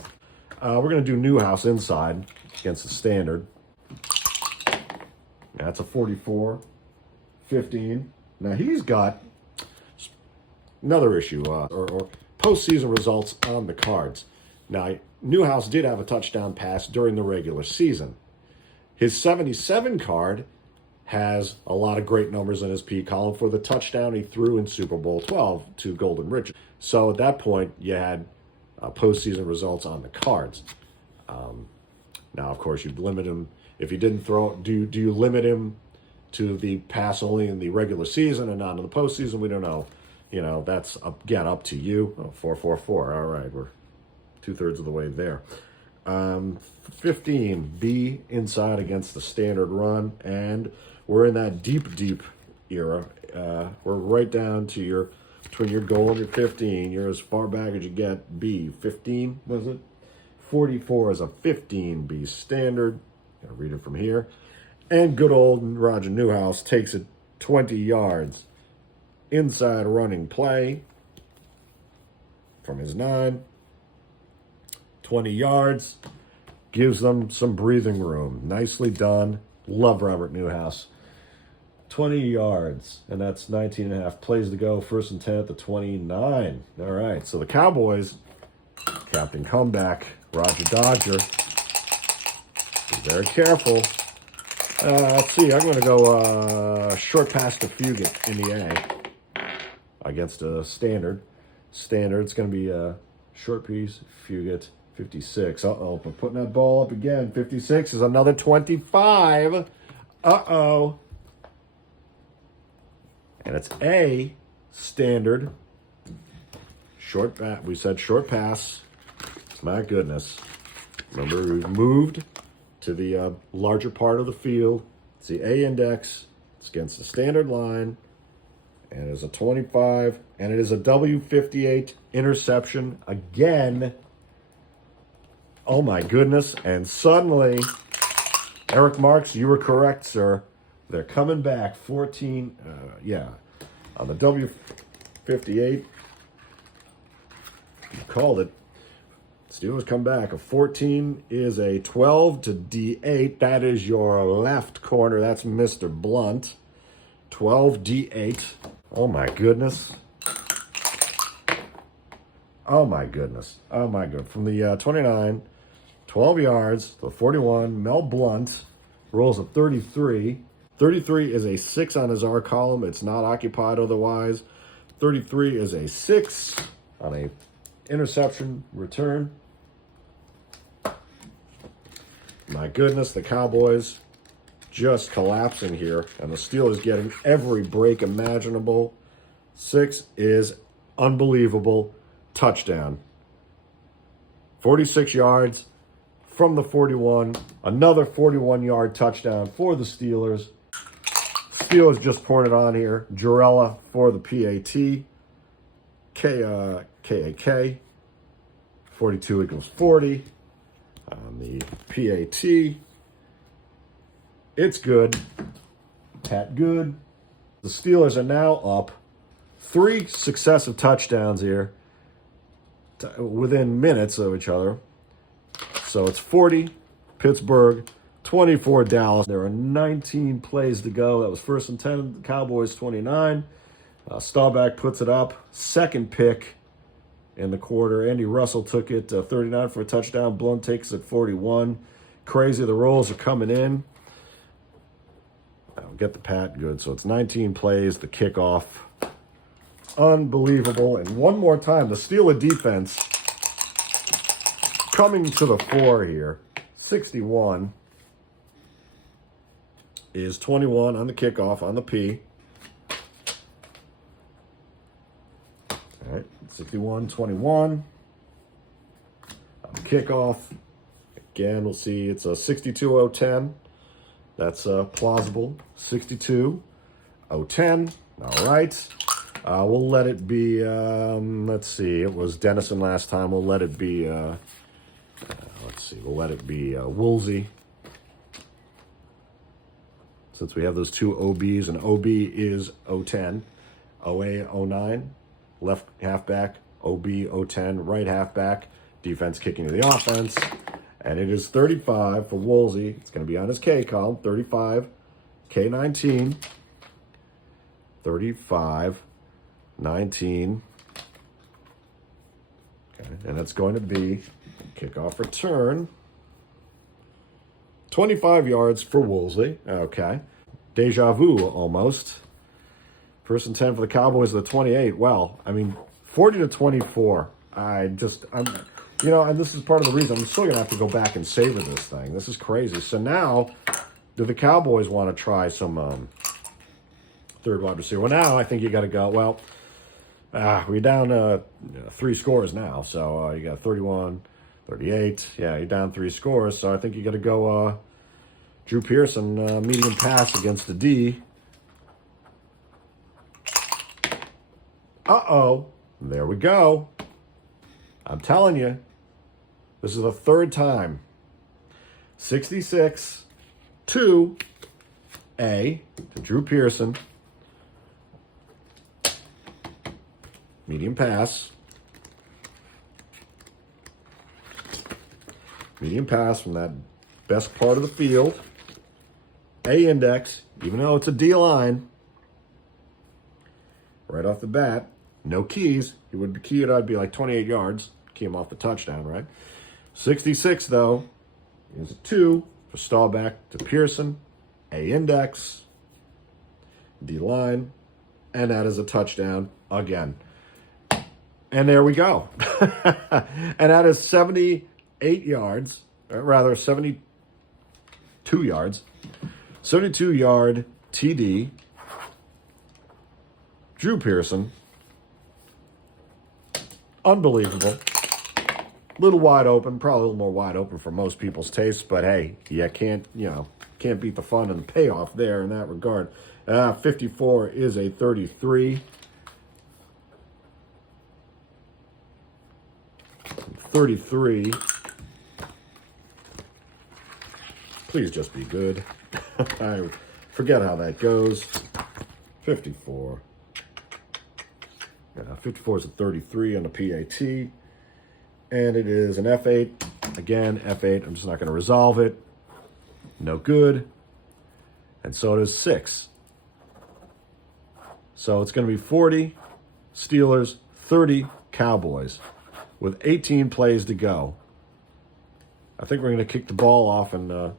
We're going to do Newhouse inside against the Standard. That's a 44-15. Now he's got another issue, or postseason results on the cards. Now, Newhouse did have a touchdown pass during the regular season. His 77 card has a lot of great numbers in his P column for the touchdown he threw in Super Bowl 12 to Golden Richard. So at that point, you had postseason results on the cards. Now, of course, you'd limit him. If he didn't throw, do you limit him to the pass only in the regular season and not in the postseason? We don't know. You know, that's, again, up to you. Oh, 4-4-4. All right, we're 2/3 of the way there. 15, B inside against the Standard run. And we're in that deep era. We're right down to between your goal and your 15. You're as far back as you get. B, 15, was it? 44 is a 15B Standard. Gotta read it from here. And good old Roger Newhouse takes it 20 yards. Inside running play from his 9. 20 yards. Gives them some breathing room. Nicely done. Love Robert Newhouse. 20 yards. And that's 19.5 plays to go. 1st and 10 at the 29. All right. So the Cowboys, Captain Comeback, Roger Dodger. Be very careful. Let's see. I'm going to go short pass to Fugit in the A against a Standard. Standard. It's going to be a short piece. Fugit. 56. Uh-oh. We're putting that ball up again. 56 is another 25. Uh-oh. And it's A, Standard. Short pass. We said short pass. My goodness. Remember, we've moved to the larger part of the field. It's the A index. It's against the Standard line. And it is a 25. And it is a W58 interception again. Oh, my goodness. And suddenly, Eric Marks, you were correct, sir. They're coming back. 14, on the W58. You called it. Steelers come back. A 14 is a 12 to D8. That is your left corner. That's Mr. Blunt. 12 D8. Oh, my goodness. Oh, my goodness. Oh, my God. From the 29, 12 yards to 41, Mel Blunt rolls a 33. 33 is a 6 on his R column. It's not occupied otherwise. 33 is a 6 on a interception return. My goodness, the Cowboys just collapsing here, and the Steelers getting every break imaginable. 6 is unbelievable. Touchdown. 46 yards from the 41. Another 41-yard touchdown for the Steelers. Steelers just pouring it on here. Jarella for the PAT. KAK. 42 equals 40. On the PAT. It's good. Pat good. The Steelers are now up 3 successive touchdowns here within minutes of each other. So it's 40 Pittsburgh, 24 Dallas. There are 19 plays to go. That was 1st and 10. The Cowboys 29. Staubach puts it up. Second pick in the quarter. Andy Russell took it 39 for a touchdown. Blunt takes it 41. Crazy. The rolls are coming in. I'll get the pat good. So it's 19 plays. The kickoff. Unbelievable. And one more time, the Steeler defense coming to the fore here. 61 is 21 on the kickoff on the P. All right, 61-21 on the kickoff. Again, we'll see it's a 62-0-10. That's plausible. 62-0-10. All right. We'll let it be, let's see, it was Dennison last time. We'll let it be, we'll let it be Woolsey. since we have those two OBs, and OB is 010, OA 09, left halfback, OB 010, right halfback, defense kicking to the offense. And it is 35 for Woolsey. It's going to be on his K column. 35, K19, 35, 19. Okay, and it's going to be kickoff return. 25 yards for Woolsey. Okay. Deja vu almost. First and 10 for the Cowboys at the 28. Well, I mean, 40-24. I'm, and this is part of the reason I'm still going to have to go back and savor this thing. This is crazy. So now, do the Cowboys want to try some third wide receiver? Well, now I think you got to go, well, we're down 3 scores now. So you got 31, 38. Yeah, you're down 3 scores. So I think you got to go Drew Pearson, medium pass against the D. Uh-oh. There we go. I'm telling you. This is the 3rd time. 66 to A to Drew Pearson. Medium pass. Medium pass from that best part of the field. A index, even though it's a D line. Right off the bat. No keys. He would be keyed, I'd be like 28 yards. Key him off the touchdown, right? 66, though, is a 2 for Staubach to Pearson. A index. D line. And that is a touchdown again. And there we go. And that is 78 yards. Or rather, 72 yards. 72-yard TD. Drew Pearson. Unbelievable. Little wide open, probably a little more wide open for most people's tastes, but hey, you can't beat the fun and the payoff there in that regard. 54 is a 33. 33. Please just be good. I forget how that goes. 54. Yeah, 54 is a 33 on the PAT. And it is an F8. Again, F8. I'm just not going to resolve it. No good. And so it is 6. So it's going to be 40 Steelers, 30 Cowboys with 18 plays to go. I think we're going to kick the ball off and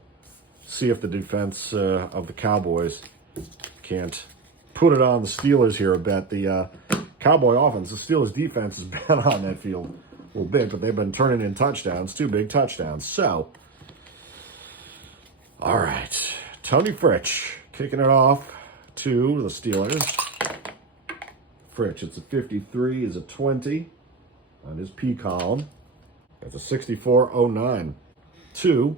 see if the defense of the Cowboys can't put it on the Steelers here a bit. The Cowboy offense, the Steelers defense has been on that field a little bit, but they've been turning in touchdowns, 2 big touchdowns. So, all right, Tony Fritsch kicking it off to the Steelers. Fritsch, it's a 53, is a 20 on his P column. That's a 64-09. 2.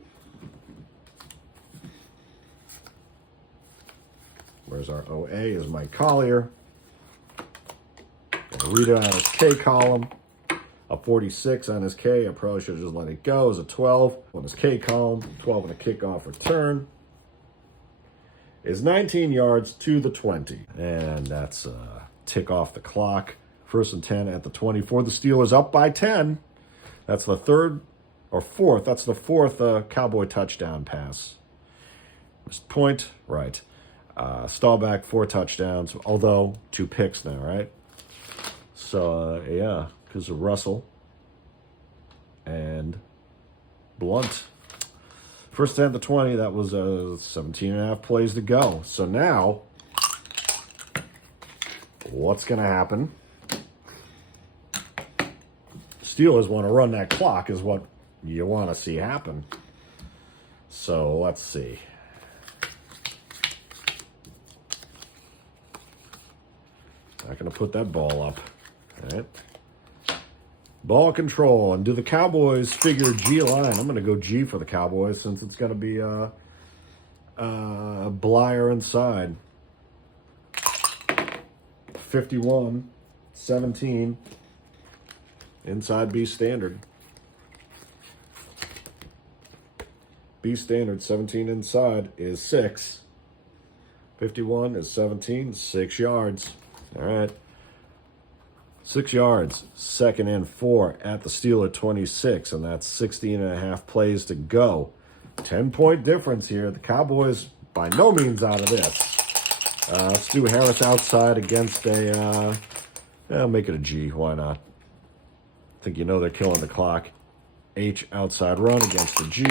Where's our OA? Is Mike Collier. Gonna read it on his K column. A 46 on his K. I probably should have just let it go. Is a 12 on his K column. 12 on a kickoff return. Is 19 yards to the 20. And that's tick off the clock. 1st and 10 at the 24. The Steelers up by 10. That's the 3rd or 4th. That's the 4th Cowboy touchdown pass. Missed point. Right. Staubach 4 touchdowns, although 2 picks now, right? So, yeah, because of Russell and Blunt. 1st and 10 to 20, that was 17 and a half plays to go. So now, what's going to happen? Steelers want to run that clock is what you want to see happen. So, let's see. Not going to put that ball up. All right. Ball control. And do the Cowboys figure G line? I'm going to go G for the Cowboys since it's going to be Blyer inside. 51-17. Inside B standard. B standard, 17 inside is 6. 51 is 17, 6 yards. All right. 6 yards, 2nd and 4 at the Steeler 26, and that's 16.5 plays to go. 10-point difference here. The Cowboys by no means out of this. Let's do Harris outside against a, I'll make it a G. Why not? I think you know they're killing the clock. H outside run against the G,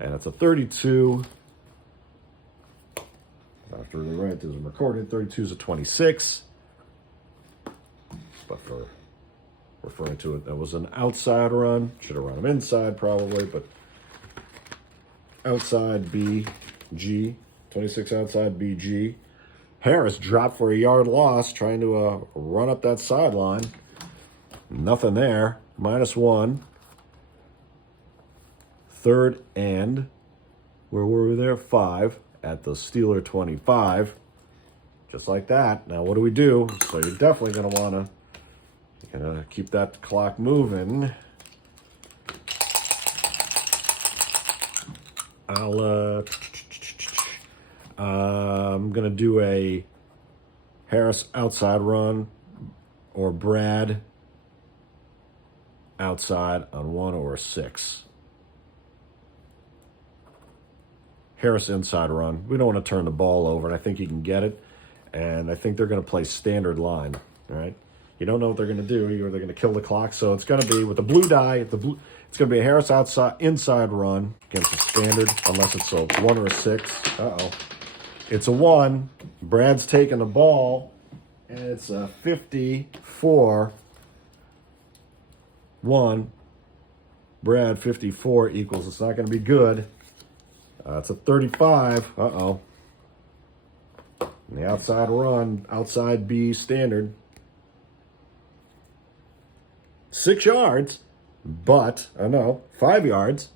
and it's a 32. After the right, there's a recorded 32 is a 26. But for referring to it, that was an outside run. Should have run him inside probably, but outside B, G, 26 outside B, G. Harris dropped for a yard loss, trying to run up that sideline. Nothing there. -1. 3rd and, where were we there? 5 at the Steeler 25. Just like that. Now, what do we do? So you're definitely going to want to keep that clock moving. I'm going to do a Harris outside run or Brad outside on 1 or 6. Harris inside run. We don't want to turn the ball over, and I think he can get it. And I think they're going to play standard line, all right? You don't know what they're going to do. Either they're going to kill the clock. So it's going to be, with the blue die, it's going to be a Harris outside inside run against the standard, unless it's a 1 or a 6. Uh-oh. It's a 1. Brad's taking the ball, and it's a 54. 1. Brad 54 equals. It's not going to be good. It's a 35. Uh-oh. And the outside run, outside B standard. 6 yards, but, 5 yards,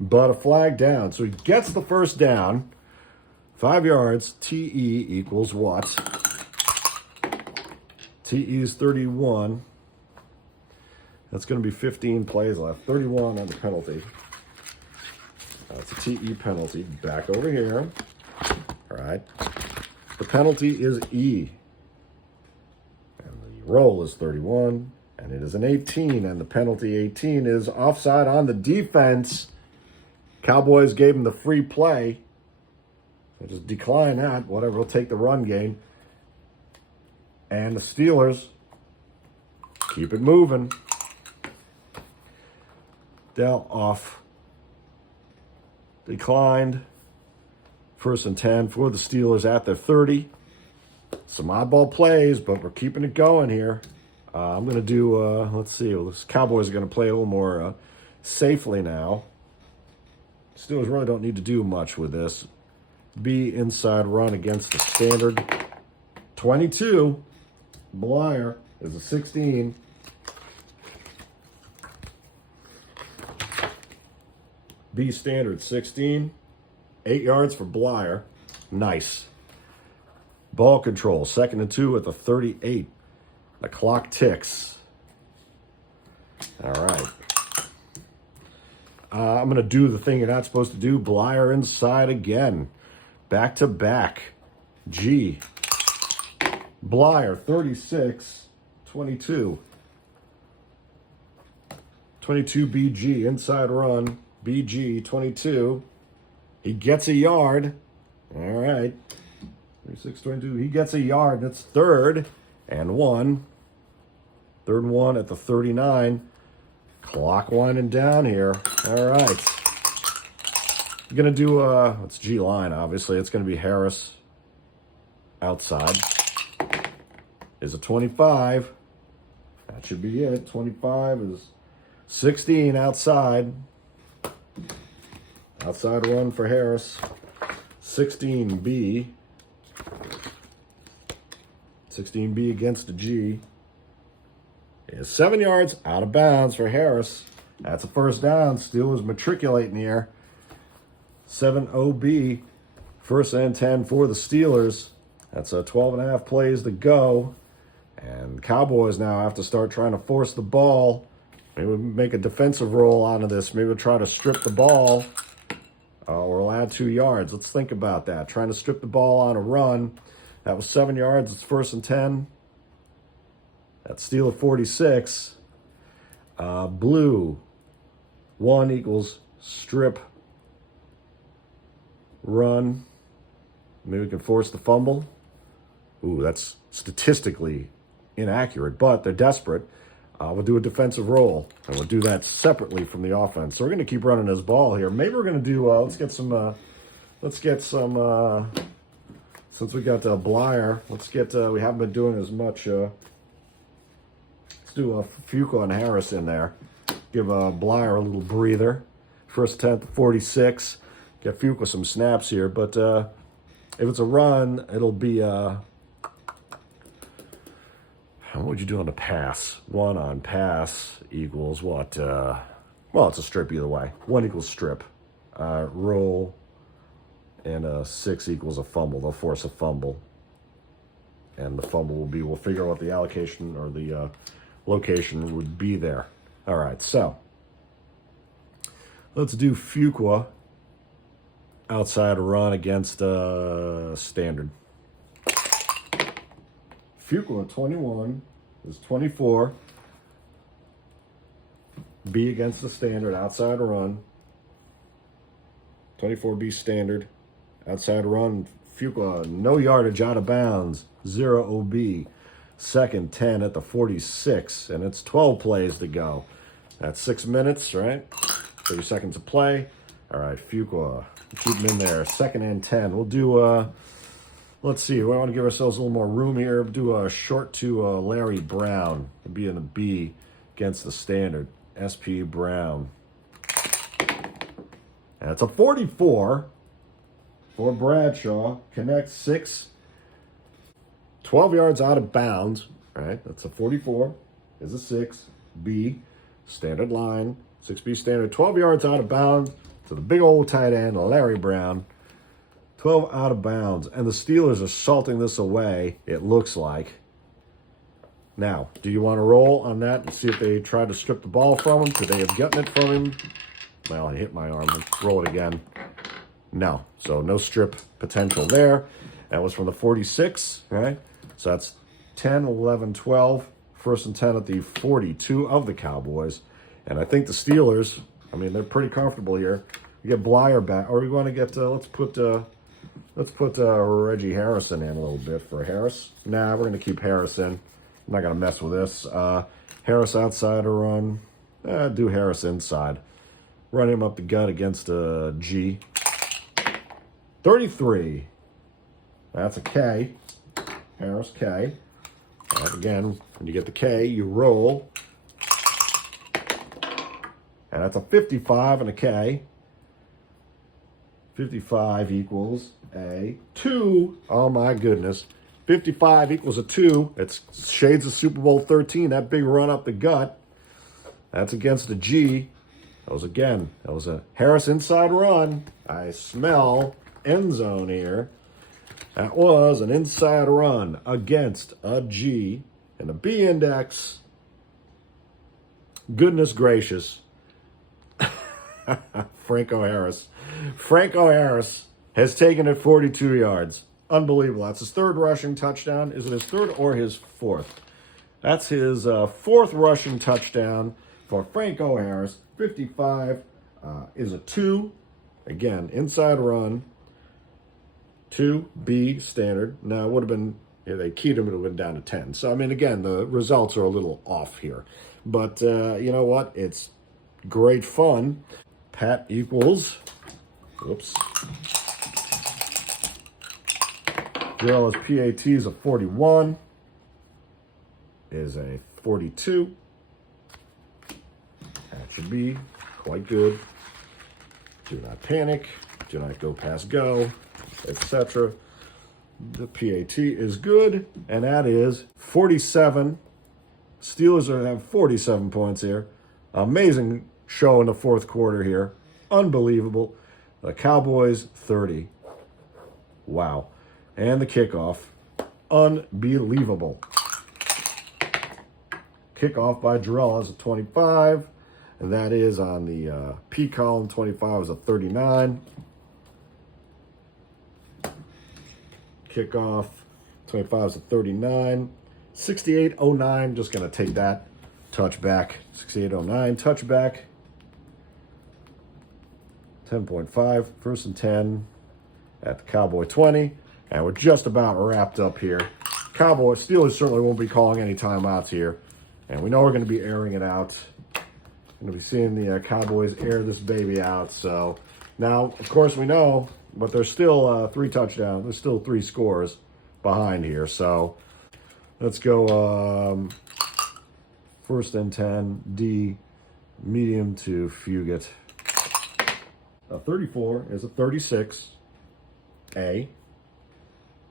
but a flag down. So he gets the first down. 5 yards, TE equals what? TE is 31. That's going to be 15 plays left. 31 on the penalty. That's a TE penalty. Back over here. All right. The penalty is E. And the roll is 31. And it is an 18. And the penalty 18 is offside on the defense. Cowboys gave him the free play. So just decline that. Whatever. We'll take the run gain. And the Steelers keep it moving. Dell off. Declined. 1st and 10 for the Steelers at their 30. Some oddball plays, but we're keeping it going here. I'm going to do, let's see, the Cowboys are going to play a little more safely now. Steelers really don't need to do much with this. B inside run against the standard. 22. Blyer is a 16. B standard 16. 8 yards for Blyer. Nice. Ball control. 2nd and 2 at the 38. The clock ticks. All right. I'm going to do the thing you're not supposed to do. Blyer inside again. Back to back. G. Blyer 36. 22. 22 BG. Inside run. BG 22. He gets a yard. All right. 36, 22. He gets a yard. That's 3rd and 1. 3rd and 1 at the 39. Clock winding down here. All right. I'm going to do, it's G line, obviously. It's going to be Harris outside. Is a 25. That should be it. 25 is 16 outside. Outside run for Harris. 16B. 16B against the G. Is 7 yards out of bounds for Harris. That's a 1st down. Steelers matriculating here. 7-OB. 1st and 10 for the Steelers. That's a 12.5 plays to go. And Cowboys now have to start trying to force the ball. Maybe we'll make a defensive roll out of this. Maybe we'll try to strip the ball. Or we'll add 2 yards. Let's think about that. Trying to strip the ball on a run. That was 7 yards. It's 1st and 10. That's steal of 46. Blue, 1 equals strip, run. Maybe we can force the fumble. Ooh, that's statistically inaccurate, but they're desperate. We'll do a defensive roll, and we'll do that separately from the offense. So we're going to keep running this ball here. Maybe we're going to do, let's get some, since we got Blyer, we haven't been doing as much, let's do a Fuqua and Harris in there. Give Blyer a little breather. 1st 10th, 46. Get Fuqua some snaps here, but if it's a run, it'll be, what would you do on the pass? 1 on pass equals what? Well, it's a strip either way. 1 equals strip. Roll. And 6 equals a fumble. They'll force a fumble. And the fumble will be, we'll figure out what the allocation or the location would be there. All right, so let's do Fuqua outside a run against standard. Fuqua at 21 is 24. B against the standard, outside run. 24B standard, outside run. Fuqua, no yardage, out of bounds. 0 OB. 2nd 10 at the 46, and it's 12 plays to go. That's 6 minutes, right? 30 seconds to play. All right, Fuqua, keep him in there. 2nd and 10. We'll do, let's see, we want to give ourselves a little more room here. We'll do a short to Larry Brown. He'll be in the B against the standard. SP Brown. And it's a 44 for Bradshaw. Connect 6. 12 yards out of bounds. All right, that's a 44. Is a 6. B, standard line. 6B standard. 12 yards out of bounds to the big old tight end, Larry Brown. 12 out of bounds. And the Steelers are salting this away, it looks like. Now, do you want to roll on that and see if they try to strip the ball from him? Could they have gotten it from him? Well, I hit my arm. Let's roll it again. No. So no strip potential there. That was from the 46, right? So that's 10, 11, 12. 1st and 10 at the 42 of the Cowboys. And I think the Steelers, I mean, they're pretty comfortable here. We get Blyer back. Or we want to get, let's put Reggie Harrison in a little bit for Harris. Nah, we're going to keep Harris in. I'm not going to mess with this. Harris outside a run. Do Harris inside. Run him up the gut against G. 33. That's a K. Harris K. And again, when you get the K, you roll. And that's a 55 and a K. 55 equals a 2. Oh my goodness. 55 equals a 2. It's shades of Super Bowl 13. That big run up the gut. That's against a G. That was a Harris inside run. I smell end zone here. That was an inside run against a G and a B index. Goodness gracious. Franco Harris. Franco Harris has taken it 42 yards. Unbelievable. That's his 3rd rushing touchdown. Is it his 3rd or his 4th? That's his 4th rushing touchdown for Franco Harris. 55 is a 2. Again, inside run. 2B standard. Now, it would have been, they keyed him, it would have been down to 10. So, I mean, again, the results are a little off here. But you know what? It's great fun. Pat equals, whoops. Zero's PAT is a 41. Is a 42. That should be quite good. Do not panic. Do not go past go, etc. The PAT is good, and that is 47. Steelers have 47 points here. Amazing show in the 4th quarter here. Unbelievable. The Cowboys, 30. Wow. And the kickoff. Unbelievable. Kickoff by Jarrell as a 25. And that is on the P column. 25 is a 39. Kickoff. 25 is a 39. 6809, just going to take that. Touchback. 6809, touchback. 10.5, first and 10 at the Cowboy 20. And we're just about wrapped up here. Cowboys, Steelers certainly won't be calling any timeouts here. And we know we're going to be airing it out. Going to be seeing the Cowboys air this baby out. So now, of course, we know, but there's still 3 touchdowns. There's still 3 scores behind here. So let's go first and 10, D, medium to Fugit. A 34 is a 36, A,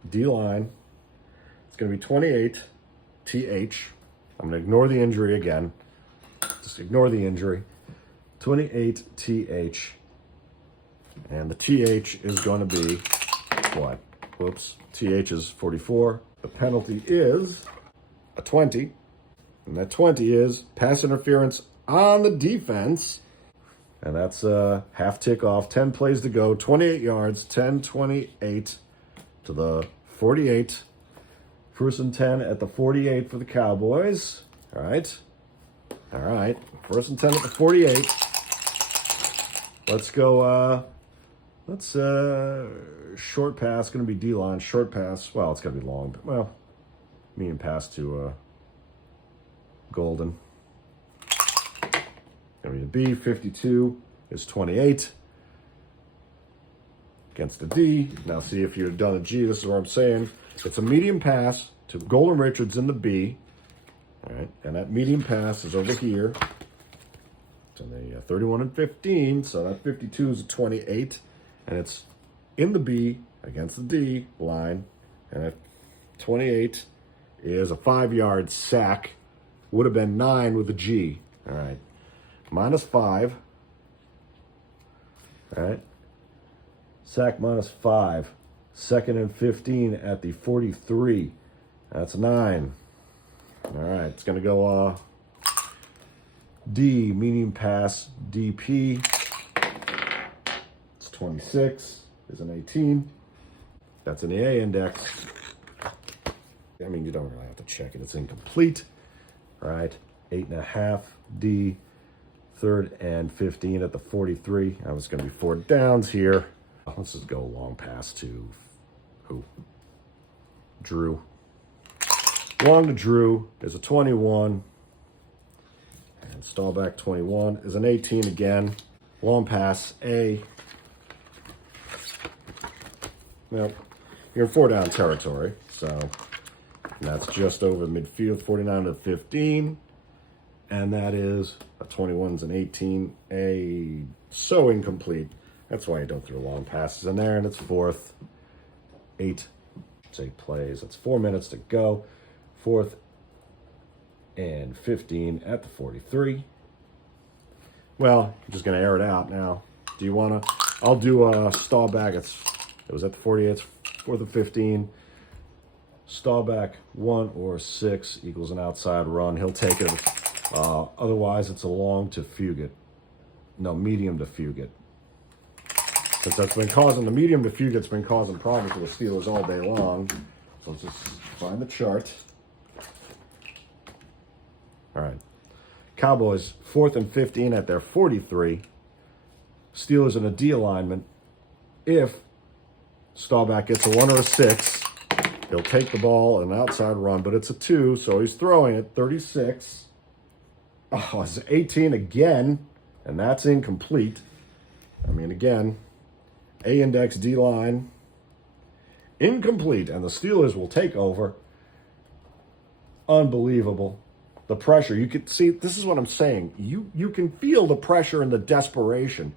D-line. It's going to be 28, TH. I'm going to ignore the injury again. Just ignore the injury. 28, TH. And the TH is going to be what? Whoops. TH is 44. The penalty is a 20. And that 20 is pass interference on the defense. And that's a half tick off. 10 plays to go. 28 yards. 10-28 to the 48. First and 10 at the 48 for the Cowboys. All right. All right. First and 10 at the 48. Let's go. Short pass. Going to be D-line. Short pass. Well, it's going to be long. But, well, medium pass to Golden. Going to be a B. 52 is 28. Against the D. Now see if you'd done a G. This is what I'm saying. It's a medium pass to Golden Richards in the B. All right. And that medium pass is over here. It's in the 31 and 15. So that 52 is a 28. And it's in the B against the D line. And that 28 is a 5-yard sack. Would have been 9 with a G. All right. -5. All right. Sack -5. Second and 15 at the 43. That's 9. All right. It's going to go D, medium pass, DP. It's 26. Is an 18. That's an A index. I mean, you don't really have to check it. It's incomplete. All right. 8.5. D. Third and 15 at the 43. That was going to be 4 downs here. Let's just go long pass to who? Drew. Long to Drew is a 21. And Staubach 21 is an 18 again. Long pass, A. Well, you're in 4 down territory. So that's just over midfield, 49 to 15. And that is a 21's an 18, so incomplete. That's why you don't throw long passes in there. And it's 4th, 8 plays. That's 4 minutes to go. 4th and 15 at the 43. Well, I'm just going to air it out now. Do you want to? I'll do a Staubach. It was at the 48. It's 4th and 15. Staubach 1 or 6 equals an outside run. He'll take it. Otherwise, it's a long to Fugit. No, medium to Fugit. Since that's been causing, the medium to Fugit's been causing problems for the Steelers all day long. So let's just find the chart. All right. Cowboys, 4th and 15 at their 43. Steelers in a D alignment. If Staubach gets a 1 or a 6, he'll take the ball, an outside run, but it's a 2, so he's throwing it, 36. Oh, it's 18 again, and that's incomplete. I mean, again, A index, D line, incomplete, and the Steelers will take over. Unbelievable. The pressure, you can see, this is what I'm saying. You can feel the pressure and the desperation.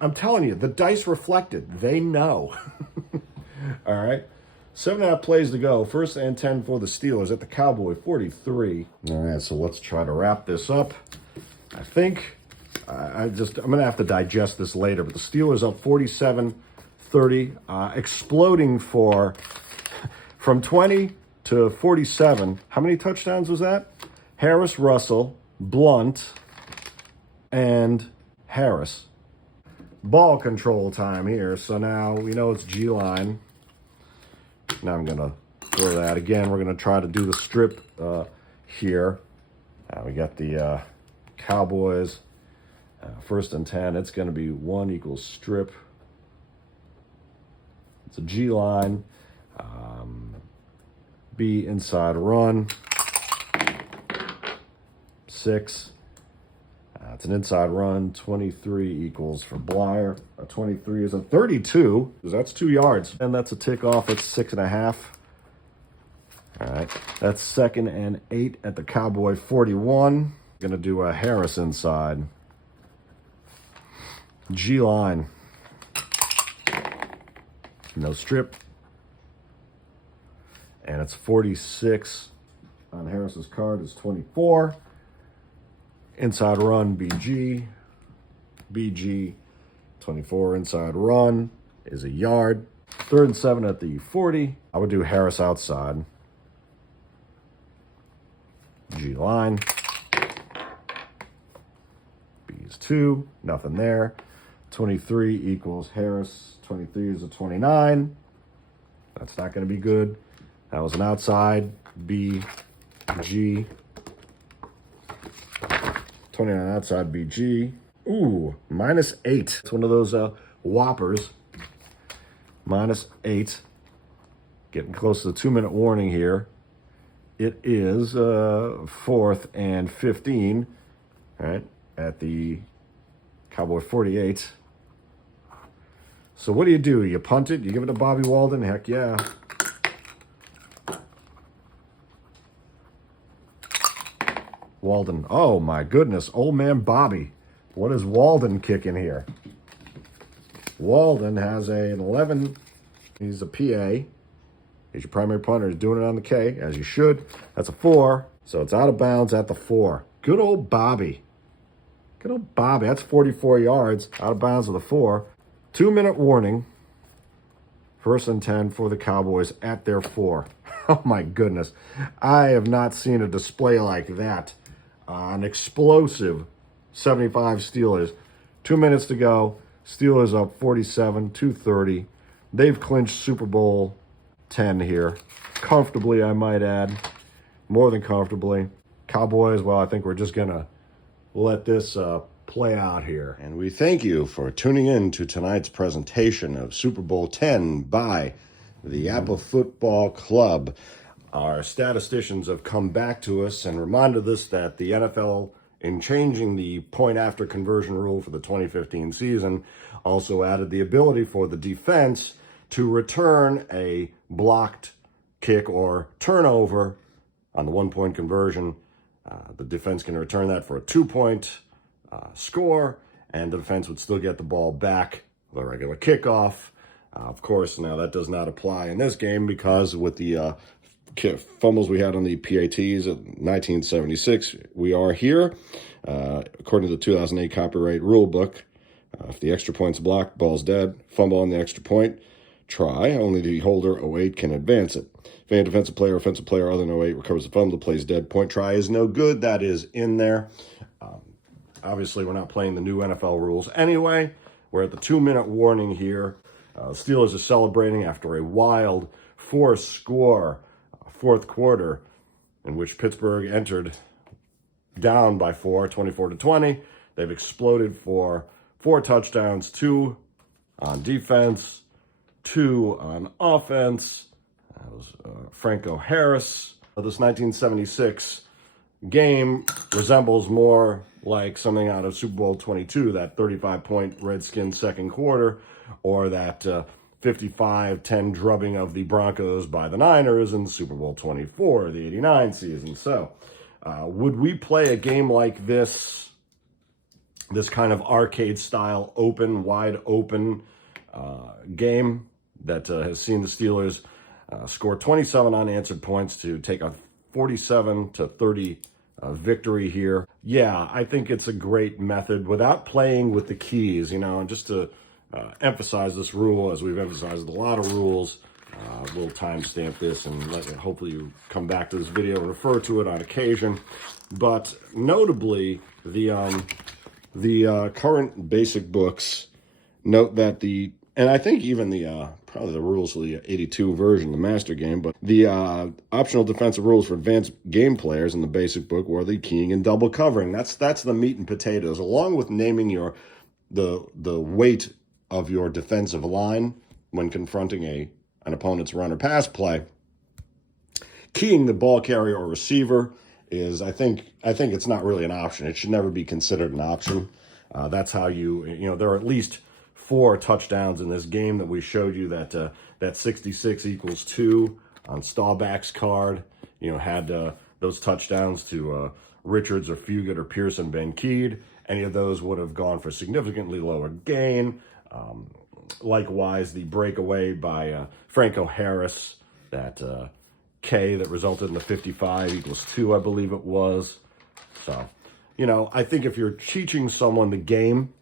I'm telling you, the dice reflected. They know. All right. 7.5 plays to go. First and 10 for the Steelers at the Cowboy 43. All right, so let's try to wrap this up. I think I'm going to have to digest this later, but the Steelers up 47-30, exploding from 20 to 47. How many touchdowns was that? Harris, Russell, Blunt, and Harris. Ball control time here. So now we know it's G-line. Now I'm going to throw that again. We're going to try to do the strip here. We got the Cowboys. 1st and 10. It's going to be 1 equals strip. It's a G line. B inside run. 6. It's an inside run. 23 equals for Blyer. A 23 is a 32. That's 2 yards. And that's a tick off. It's 6.5. All right. That's 2nd and 8 at the Cowboy 41. Going to do a Harris inside. G line. No strip. And it's 46 on Harris's card. It's 24. Inside run, BG. BG. 24 inside run is a yard. 3rd and 7 at the 40. I would do Harris outside. G line. B is 2. Nothing there. 23 equals Harris. 23 is a 29. That's not going to be good. That was an outside. B, G. 29 outside, BG. Ooh, -8. It's one of those whoppers. -8. Getting close to the 2-minute warning here. It is 4th and 15. All right, at the Cowboy 48. So what do? You punt it? You give it to Bobby Walden? Heck yeah. Walden. Oh, my goodness. Old man Bobby. What is Walden kicking here? Walden has an 11. He's a PA. He's your primary punter. He's doing it on the K, as you should. That's a 4. So it's out of bounds at the 4. Good old Bobby. Good old Bobby. That's 44 yards. Out of bounds with a 4. 2-minute warning. 1st and 10 for the Cowboys at their 4. Oh, my goodness. I have not seen a display like that. An explosive 75 Steelers. 2 minutes to go. Steelers up 47, 230. They've clinched Super Bowl 10 here. Comfortably, I might add. More than comfortably. Cowboys, well, I think we're just going to let this play out here. And we thank you for tuning in to tonight's presentation of Super Bowl 10 by the APBA Football Club. Our statisticians have come back to us and reminded us that the NFL, in changing the point-after conversion rule for the 2015 season, also added the ability for the defense to return a blocked kick or turnover on the 1-point conversion. The defense can return that for a 2-point score, and the defense would still get the ball back, the regular kickoff. Of course, now that does not apply in this game because with the fumbles we had on the PATs of 1976, we are here. According to the 2008 copyright rule book, if the extra point's blocked, ball's dead. Fumble on the extra point, try. Only the holder 08 can advance it. If any defensive player or offensive player other than 08 recovers the fumble, the play's dead. Point try is no good. That is in there. Obviously, we're not playing the new NFL rules anyway. We're at the 2-minute warning here. Steelers are celebrating after a wild 4-score 4th quarter in which Pittsburgh entered down by 4, 24-20. They've exploded for 4 touchdowns, 2 on defense, 2 on offense. That was Franco Harris. This 1976 game resembles more like something out of Super Bowl 22, that 35-point Redskins second quarter, or that 55-10 drubbing of the Broncos by the Niners in Super Bowl 24, the 89 season. So would we play a game like this kind of arcade-style, wide open game that has seen the Steelers score 27 unanswered points to take a 47-30 victory here? Yeah, I think it's a great method without playing with the keys, and just to emphasize this rule, as we've emphasized a lot of rules. We'll timestamp this and hopefully you come back to this video and refer to it on occasion. But notably, the current basic books note that the And I think even the probably the rules of the 82 version, the master game, but the optional defensive rules for advanced game players in the basic book were the keying and double covering. That's the meat and potatoes, along with naming the weight of your defensive line when confronting an opponent's run or pass play. Keying the ball carrier or receiver is, I think it's not really an option. It should never be considered an option. That's how there are at least 4 touchdowns in this game that we showed you that 66 equals 2 on Staubach's card. Had those touchdowns to Richards or Fugit or Pearson been keyed. Any of those would have gone for significantly lower gain. Likewise, the breakaway by Franco Harris, that K that resulted in the 55 equals 2, I believe it was. So, I think if you're teaching someone the game,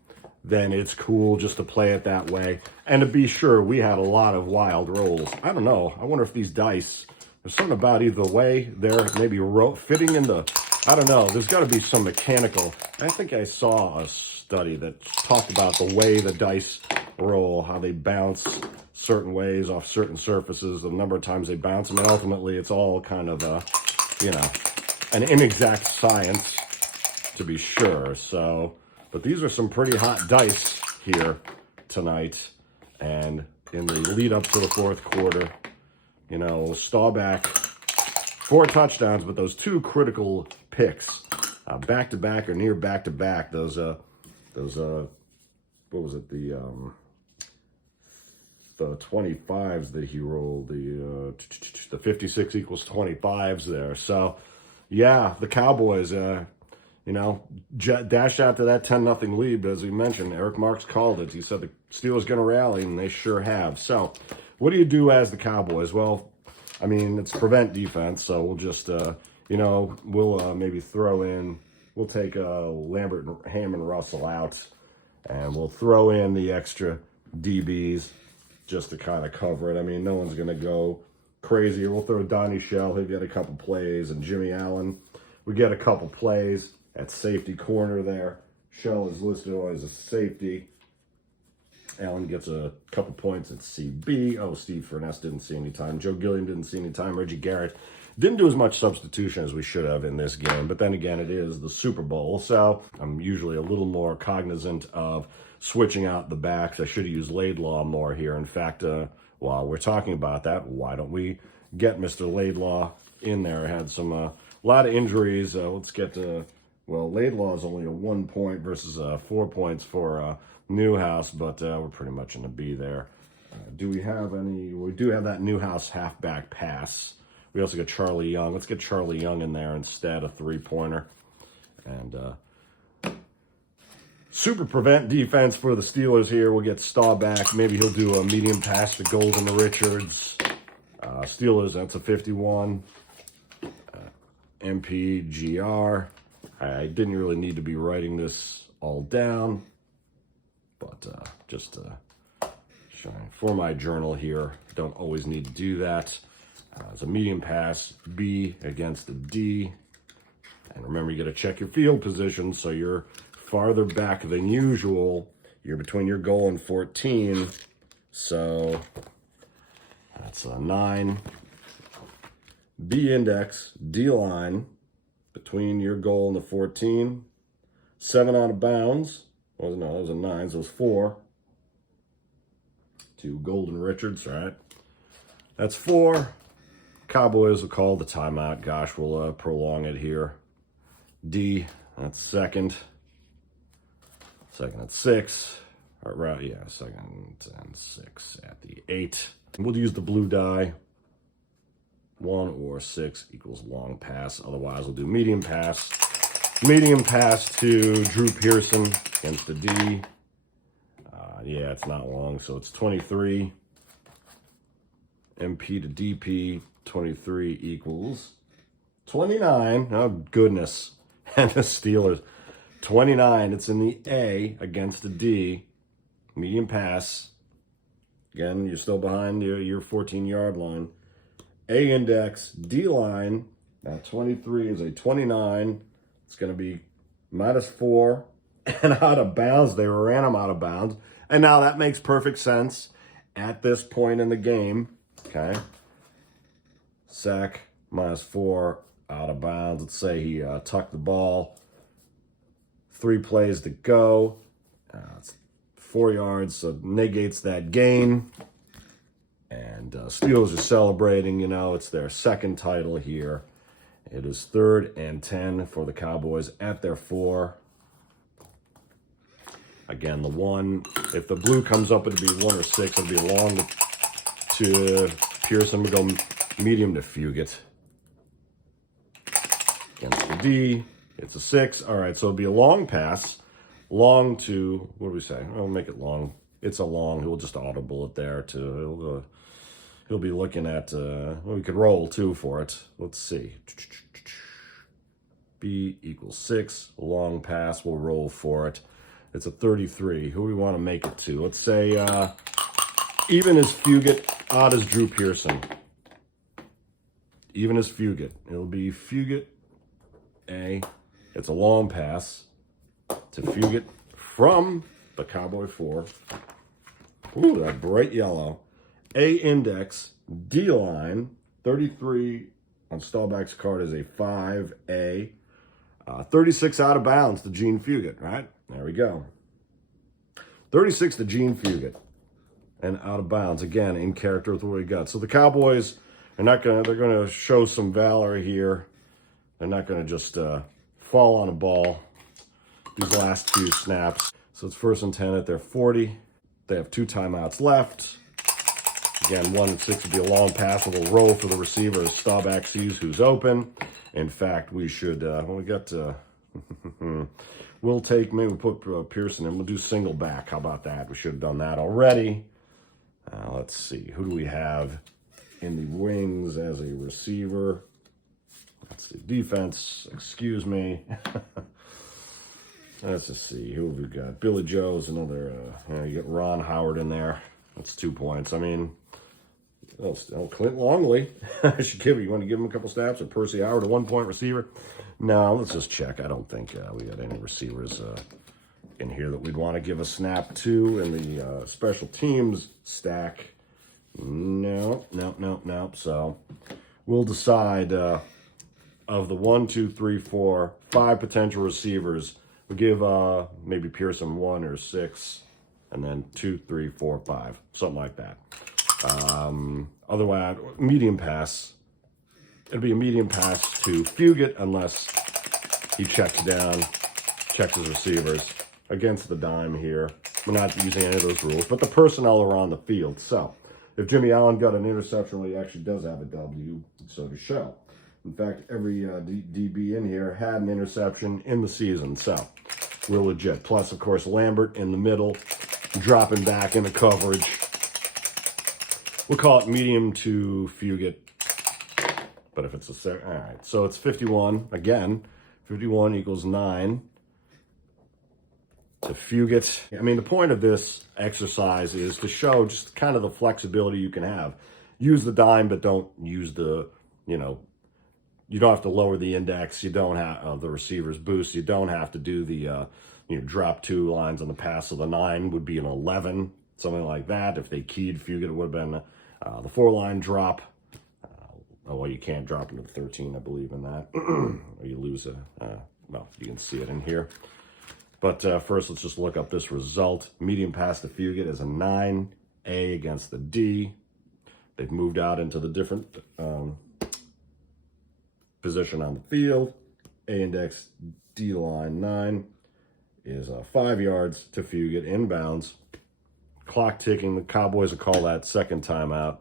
then it's cool just to play it that way. And to be sure, we had a lot of wild rolls. I don't know. I wonder if these dice, there's something about either way there, maybe fitting into, I don't know. There's got to be some mechanical. I think I saw a study that talked about the way the dice roll, how they bounce certain ways off certain surfaces, the number of times they bounce them, and ultimately it's all kind of an inexact science, to be sure. So, but these are some pretty hot dice here tonight, and in the lead up to the fourth quarter, Staubach, 4 touchdowns, but those 2 critical picks, back to back or near back to back. Those what was it, the 25s that he rolled, the 56 equals 25s there. So yeah, the Cowboys dashed out to that 10-0 lead, but as we mentioned, Eric Marks called it. He said the Steelers going to rally, and they sure have. So what do you do as the Cowboys? Well, I mean, it's prevent defense, so we'll just, we'll maybe throw in, we'll take Lambert, Ham, and Russell out, and we'll throw in the extra DBs just to kind of cover it. I mean, no one's going to go crazy. We'll throw Donnie Shell. He'll get a couple plays, and Jimmy Allen, we get a couple plays at safety corner there. Shell is listed as a safety. Allen gets a couple points at CB. Oh, Steve Furness didn't see any time. Joe Gilliam didn't see any time. Reggie Garrett didn't do as much substitution as we should have in this game. But then again, it is the Super Bowl, so I'm usually a little more cognizant of switching out the backs. I should have used Laidlaw more here. In fact, while we're talking about that, why don't we get Mr. Laidlaw in there? Had some a lot of injuries. Let's get to, Laidlaw is only a 1 point versus 4 points for Newhouse, but we're pretty much in the B there. Do we have any? We do have that Newhouse halfback pass. We also got Charlie Young. Let's get Charlie Young in there instead, a 3-pointer. And super prevent defense for the Steelers here. We'll get Staubach. Maybe he'll do a medium pass to Golden to Richards. Steelers, that's a 51. MPGR. I didn't really need to be writing this all down, but just for my journal here, don't always need to do that. It's a medium pass, B against the D. And remember, you got to check your field position, so you're farther back than usual. You're between your goal and 14, so that's a 9. B index, D line, between your goal and the 14. 7 out of bounds. Well, no, it was a 9, so it was 4. To Golden Richards, right? That's 4. Cowboys will call the timeout. Gosh, we'll prolong it here. D, that's second. Second at 6. Right, yeah, second and 6 at the 8. We'll use the blue die. 1 or 6 equals long pass. Otherwise, we'll do medium pass. Medium pass to Drew Pearson against the D. Yeah, it's not long, so it's 23. MP to DP, 23 equals 29. Oh, goodness. And the Steelers, 29. It's in the A against the D. Medium pass. Again, you're still behind your 14-yard line. A index, D line. Now 23 is a 29. It's going to be -4 and out of bounds. They ran him out of bounds. And now that makes perfect sense at this point in the game. Okay. Sack -4 out of bounds. Let's say he tucked the ball. 3 plays to go. It's 4 yards, so negates that gain. And Steelers are celebrating, you know, it's their second title here. It is 3rd and 10 for the Cowboys at their 4. Again, the 1, if the blue comes up, it'll be 1 or 6. It'll be long to Pearson. We go medium to Fugit. Against the D, it's a 6. All right, so it'll be a long pass. Long to, what do we say? I'll make it long. It's a long. We'll just audible it there to, he'll be looking at, well, we could roll too for it. Let's see. B equals 6. Long pass. We'll roll for it. It's a 33. Who do we want to make it to? Let's say even as Fugit, odd as Drew Pearson. Even as Fugit. It'll be Fugit A. It's a long pass to Fugit from the Cowboy 4. Ooh, that bright yellow. A index, D line, 33 on Staubach's card is a 5A. 36 out of bounds to Gene Fugit, right? There we go. 36 to Gene Fugit. And out of bounds, again, in character with what we got. So the Cowboys are not going to, they're going to show some valor here. They're not going to just fall on a ball these last few snaps. So it's 1st and 10 at their 40. They have 2 timeouts left. Again, 1 and 6 would be a long pass with a roll for the receiver as Staubach sees who's open. In fact, we should, when we got to, we'll take, maybe we'll put Pearson in. We'll do single back. How about that? We should have done that already. Let's see. Who do we have in the wings as a receiver? Let's see. Defense, excuse me. Let's just see. Who have we got? Billy Joe's another, you get Ron Howard in there. That's 2 points. I mean, Clint Longley. You want to give him a couple snaps? Or Percy Howard, a 1-point receiver? No, let's just check. I don't think we got any receivers in here that we'd want to give a snap to in the special teams stack. No. So we'll decide of the 1, 2, 3, 4, 5 potential receivers. We'll give maybe Pearson 1 or 6, and then 2, 3, 4, 5, something like that. Otherwise, medium pass. It'll be a medium pass to Fugit unless he checks his receivers against the dime here. We're not using any of those rules, but the personnel are on the field. So if Jimmy Allen got an interception, well, he actually does have a W, so to show. In fact, every DB in here had an interception in the season, so we're legit. Plus, of course, Lambert in the middle, dropping back into coverage. We'll call it medium to Fugit. But if it's a second, all right. So it's 51. Again, 51 equals 9 to Fugit. I mean, the point of this exercise is to show just kind of the flexibility you can have. Use the dime, but don't use the, you don't have to lower the index. You don't have the receiver's boost. You don't have to do the, drop 2 lines on the pass. So the 9 would be an 11, something like that. If they keyed Fugit, it would have been the 4-line drop. Well, you can't drop into the 13, I believe in that. Or you lose well, you can see it in here. But first, let's just look up this result. Medium pass to Fugit is a 9, A against the D. They've moved out into the different position on the field. A index, D line 9 is 5 yards to Fugit inbounds. Clock ticking. The Cowboys will call that second timeout.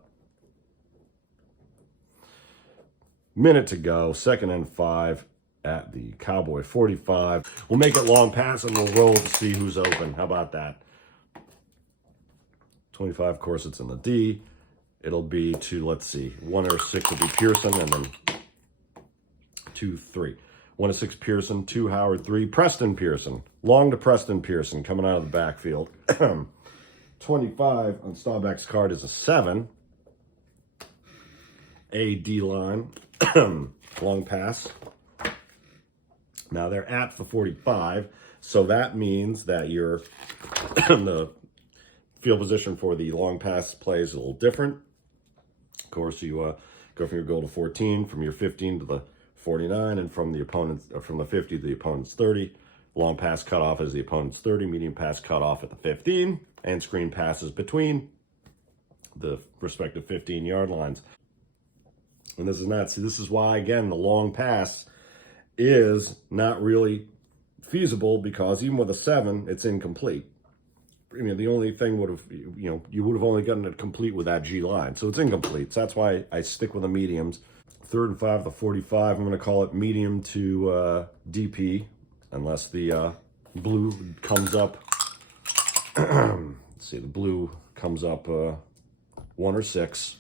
Minute to go. 2nd and 5 at the Cowboy 45. We'll make it long pass and we'll roll to see who's open. How about that? 25, of course, it's in the D. It'll be to, let's see, 1 or 6 will be Pearson, and then 2, 3. 1 to 6 Pearson, 2 Howard, 3 Preston Pearson. Long to Preston Pearson coming out of the backfield. 25 on Staubach's card is a 7. A D line. Long pass. Now they're at the 45, so that means that you're Field position for the long pass play is a little different. Of course, you go from your goal to 14, from your 15 to the 49, and from the from the 50 to the opponent's 30. Long pass cutoff is the opponent's 30, medium pass cutoff at the 15, and screen passes between the respective 15-yard lines. And this is why, again, the long pass is not really feasible, because even with a 7, it's incomplete. I mean, the only thing you would have only gotten it complete with that G line. So it's incomplete. So that's why I stick with the mediums. 3rd and 5 to 45, I'm going to call it medium to DP, unless the blue comes up. Let's see, the blue comes up 1 or 6.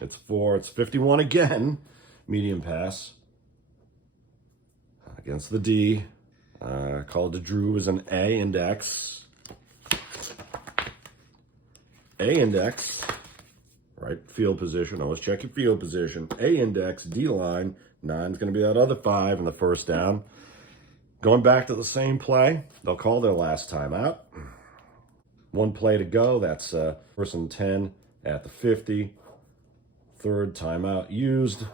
It's 4, it's 51 again. Medium pass against the D. Called to Drew is an A index. A index, right? Field position. Always check your field position. A index, D line. 9's going to be that other 5 in the first down. Going back to the same play. They'll call their last timeout. 1 play to go. That's 1st and 10 at the 50. 3rd timeout used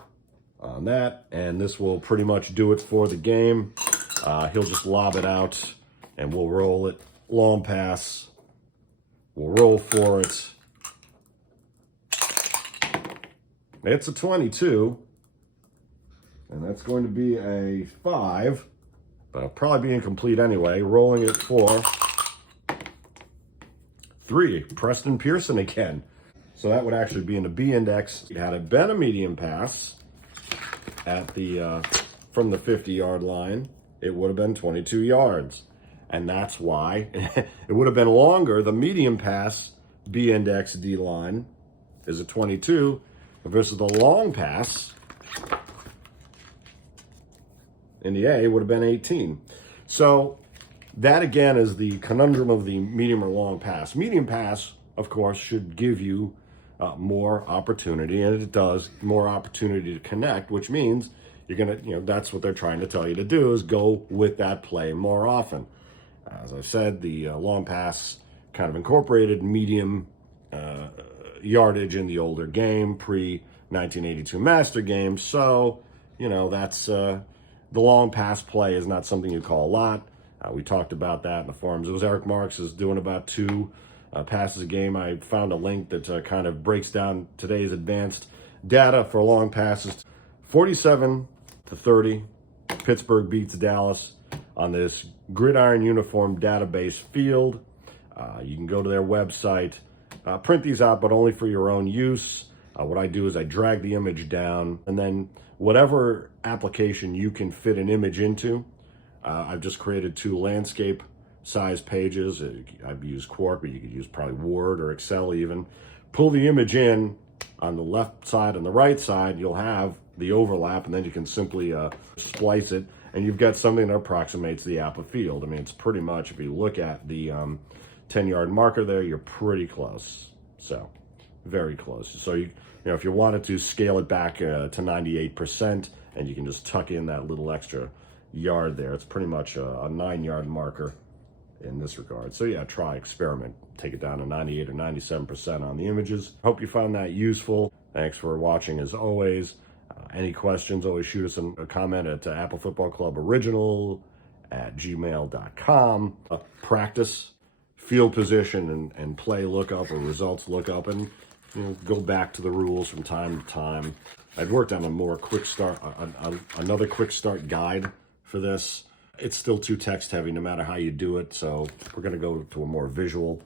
on that. And this will pretty much do it for the game. He'll just lob it out, and we'll roll it. Long pass. We'll roll for it. It's a 22, and that's going to be a 5, but it'll probably be incomplete anyway. Rolling it for 3. Preston Pearson again. So that would actually be in the B index. Had it been a medium pass at the from the 50-yard line, it would have been 22 yards. And that's why it would have been longer. The medium pass, B index, D line, is a 22 versus the long pass in the A would have been 18. So that, again, is the conundrum of the medium or long pass. Medium pass, of course, should give you more opportunity, and it does, more opportunity to connect, which means you're going to, that's what they're trying to tell you to do, is go with that play more often. As I said, the long pass kind of incorporated medium yardage in the older game, pre-1982 master game. So, that's the long pass play is not something you call a lot. We talked about that in the forums. It was Eric Marks is doing about 2 passes a game. I found a link that kind of breaks down today's advanced data for long passes. 47 to 30, Pittsburgh beats Dallas on this gridiron uniform database field. You can go to their website, print these out, but only for your own use. What I do is I drag the image down, and then whatever application you can fit an image into, I've just created 2 landscape size pages. I've used Quark, but you could use probably Word or Excel even. Pull the image in on the left side and the right side, you'll have the overlap, and then you can simply splice it, and you've got something that approximates the APBA field. I mean, it's pretty much, if you look at the 10-yard marker there, you're pretty close. So, very close. So, if you wanted to scale it back to 98%, and you can just tuck in that little extra yard there, it's pretty much a 9-yard marker in this regard. So, yeah, try, experiment. Take it down to 98 or 97% on the images. Hope you found that useful. Thanks for watching as always. Any questions, always shoot us a comment at APBA Football Club Original @gmail.com. Practice, field position, and play lookup or results lookup, and go back to the rules from time to time. I've worked on a more quick start, another quick start guide for this. It's still too text heavy no matter how you do it, so we're going to go to a more visual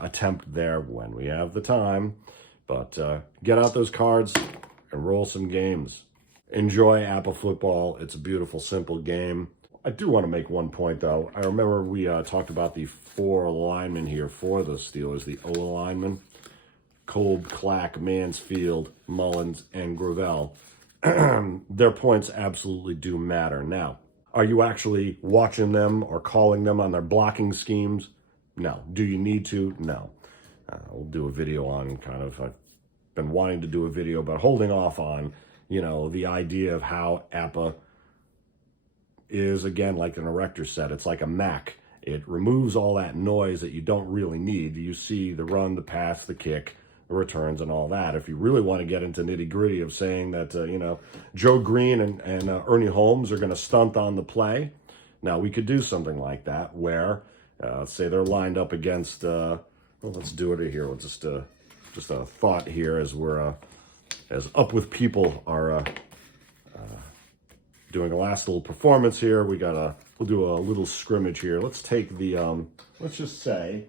attempt there when we have the time. But get out those cards and roll some games. Enjoy APBA football. It's a beautiful, simple game. I do want to make one point, though. I remember we talked about the 4 linemen here for the Steelers, the O linemen. Kolb, Clack, Mansfield, Mullins, and Gravel. Their points absolutely do matter. Now, are you actually watching them or calling them on their blocking schemes? No. Do you need to? No. We'll do a video on I've been wanting to do a video about holding off on, the idea of how APBA is, again, like an erector set. It's like a Mac. It removes all that noise that you don't really need. You see the run, the pass, the kick, the returns, and all that. If you really want to get into nitty-gritty of saying that, Joe Green and Ernie Holmes are going to stunt on the play, now we could do something like that where, say they're lined up against, let's do it here. Let's just a thought here as we're, as Up With People are doing a last little performance here. We'll do a little scrimmage here. Let's take the, let's just say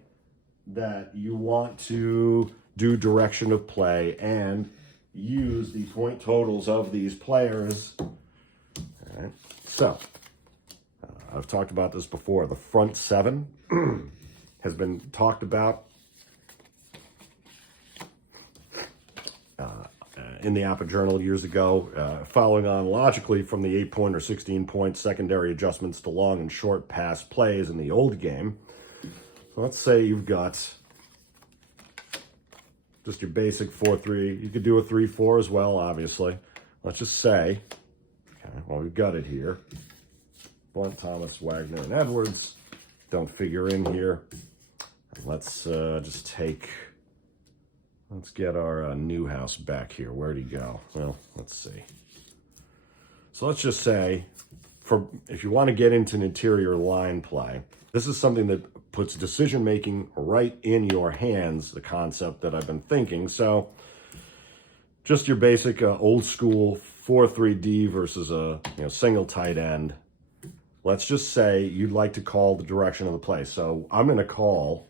that you want to do direction of play and use the point totals of these players. All right. So, I've talked about this before. The front seven has been talked about in the APBA Journal years ago, following on logically from the 8-point or 16-point secondary adjustments to long and short pass plays in the old game. So let's say you've got just your basic 4-3. You could do a 3-4 as well, obviously. Let's just say, okay, well, we've got it here. Blunt, Thomas, Wagner, and Edwards don't figure in here. Let's just take... Let's get our Newhouse back here. Where'd he go? Well, let's see. So let's just say, if you want to get into an interior line play, this is something that puts decision-making right in your hands, the concept that I've been thinking. So just your basic old-school 4-3-D versus a single tight end. Let's just say you'd like to call the direction of the play. So I'm going to call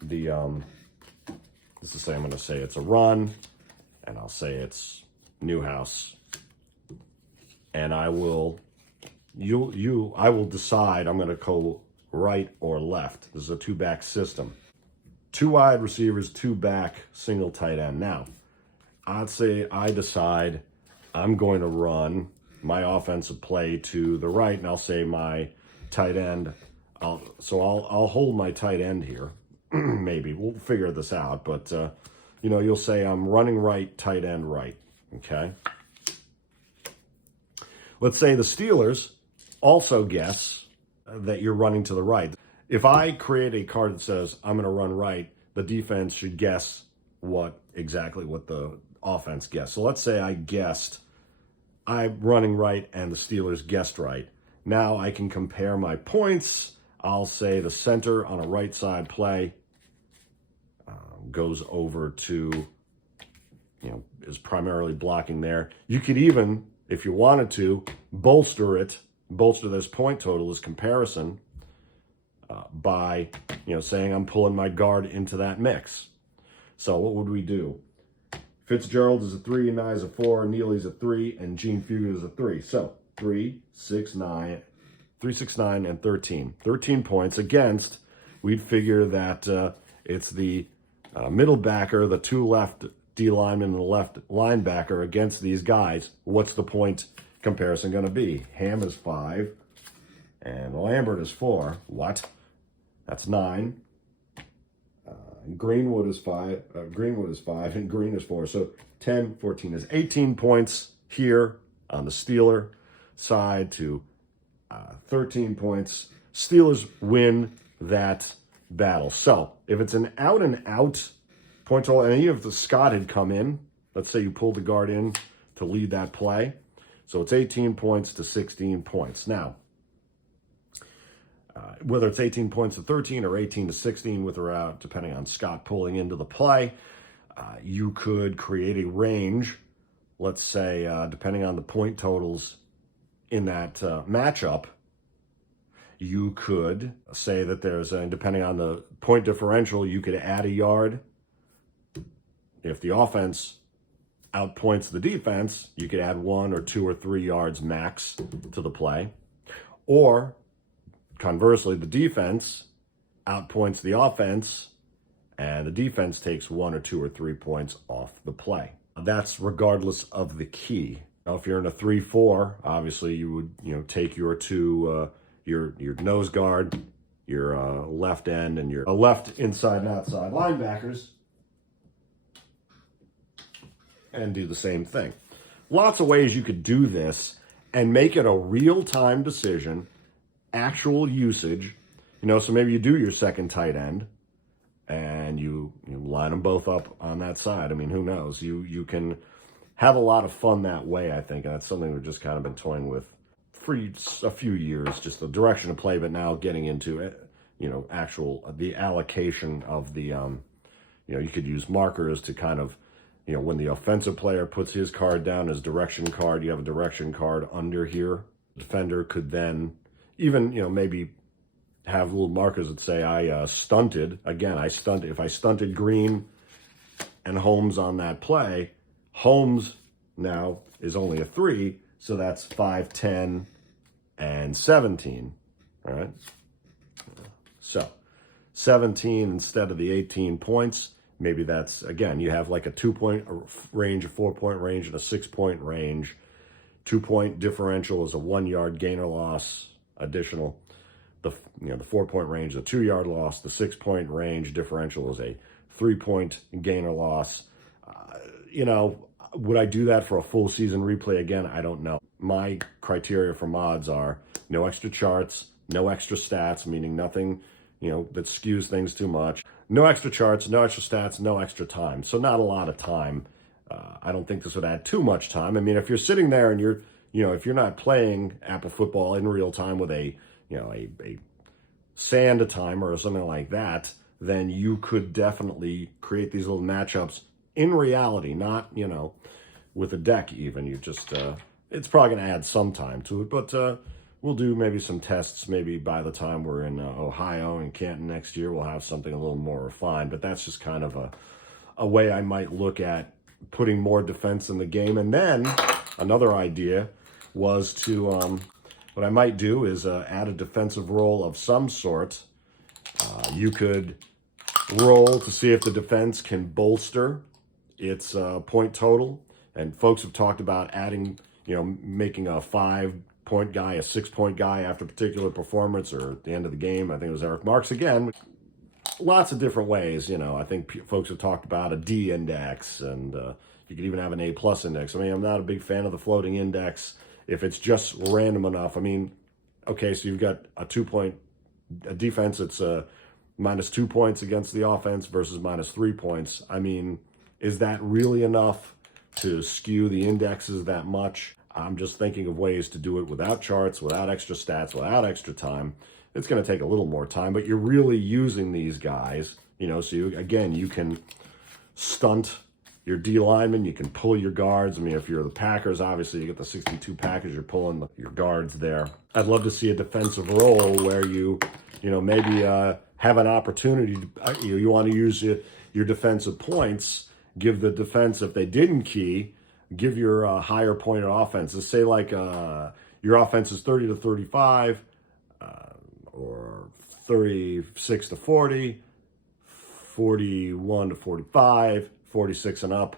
the... This is I'm going to say it's a run, and I'll say it's Newhouse, and I will decide I'm going to go right or left. This is a 2-back system. 2 wide receivers, 2 back, single tight end. Now, I'd say I decide I'm going to run my offensive play to the right, and I'll say my tight end. I'll hold my tight end here. Maybe we'll figure this out, but you'll say I'm running right, tight end right. Okay. Let's say the Steelers also guess that you're running to the right. If I create a card that says I'm going to run right, the defense should guess exactly what the offense guessed. So let's say I guessed I'm running right and the Steelers guessed right. Now I can compare my points. I'll say the center on a right side play goes over to, is primarily blocking there. You could even, if you wanted to, bolster this point total, this comparison, by, saying I'm pulling my guard into that mix. So what would we do? Fitzgerald is a 3, Nye is a 4, Neely's a 3, and Gene Fugit is a 3. So 3, 6, 9, and 13. 13 points against, we'd figure that it's the middle backer, the 2 left D linemen and the left linebacker against these guys. What's the point comparison going to be? Ham is 5 and Lambert is 4. What? That's 9. Greenwood is 5. Greenwood is 5 and Green is 4. So 10, 14 is 18 points here on the Steeler side to 13 points. Steelers win that battle. So if it's an out and out point total, and even if the Scott had come in, let's say you pulled the guard in to lead that play, so it's 18 points to 16 points. Now, whether it's 18 points to 13 or 18 to 16 with or out, depending on Scott pulling into the play, you could create a range. Let's say, depending on the point totals in that matchup, you could say that there's, depending on the point differential, you could add a yard. If the offense outpoints the defense, you could add 1 or 2 or 3 yards max to the play. Or, conversely, the defense outpoints the offense, and the defense takes 1 or 2 or 3 points off the play. That's regardless of the key. Now, if you're in a 3-4, obviously you would, take your 2... your nose guard, your left end, and your left inside and outside linebackers, and do the same thing. Lots of ways you could do this and make it a real-time decision, actual usage, So maybe you do your second tight end and you line them both up on that side. I mean, who knows? You can have a lot of fun that way, I think, and that's something we've just kind of been toying with for a few years, just the direction of play, but now getting into it, the allocation of the, you could use markers to kind of, when the offensive player puts his card down, his direction card, you have a direction card under here. The defender could then even, maybe have little markers that say I stunted. Again, if I stunted Green and Holmes on that play, Holmes now is only a 3, so that's 5, 10, and 17. All right. So 17 instead of the 18 points. Maybe that's, again, you have like a 2-point range, a 4-point range, and a 6-point range. 2-point differential is a 1-yard gain or loss additional. The 4-point range is a 2-yard loss. The 6-point range differential is a 3-point gain or loss. Would I do that for a full season replay again? I don't know. My criteria for mods are no extra charts, no extra stats, meaning nothing, that skews things too much. No extra charts, no extra stats, no extra time. So not a lot of time. I don't think this would add too much time. I mean, if you're sitting there and you're, if you're not playing APBA Football in real time with a sand timer or something like that, then you could definitely create these little matchups in reality, not, with a deck even. You just, it's probably going to add some time to it, but we'll do maybe some tests. Maybe by the time we're in Ohio and Canton next year, we'll have something a little more refined, but that's just kind of a way I might look at putting more defense in the game. And then another idea was to, what I might do is add a defensive roll of some sort. You could roll to see if the defense can bolster its point total. And folks have talked about adding, making a 5-point guy, a 6-point guy after a particular performance or at the end of the game. I think it was Eric Marks again. Lots of different ways, I think folks have talked about a D index, and you could even have an A+ index. I mean, I'm not a big fan of the floating index if it's just random enough. I mean, okay, so you've got a 2-point defense that's -2 points against the offense versus -3 points. I mean, is that really enough to skew the indexes that much? I'm just thinking of ways to do it without charts, without extra stats, without extra time. It's going to take a little more time, but you're really using these guys, so you can stunt your D linemen, you can pull your guards. I mean, if you're the Packers, obviously you get the 62 package, you're pulling your guards there. I'd love to see a defensive role where maybe have an opportunity to, you want to use your defensive points, give the defense, if they didn't key, give your higher pointed offenses. Say like your offense is 30 to 35, or 36 to 40, 41 to 45, 46 and up.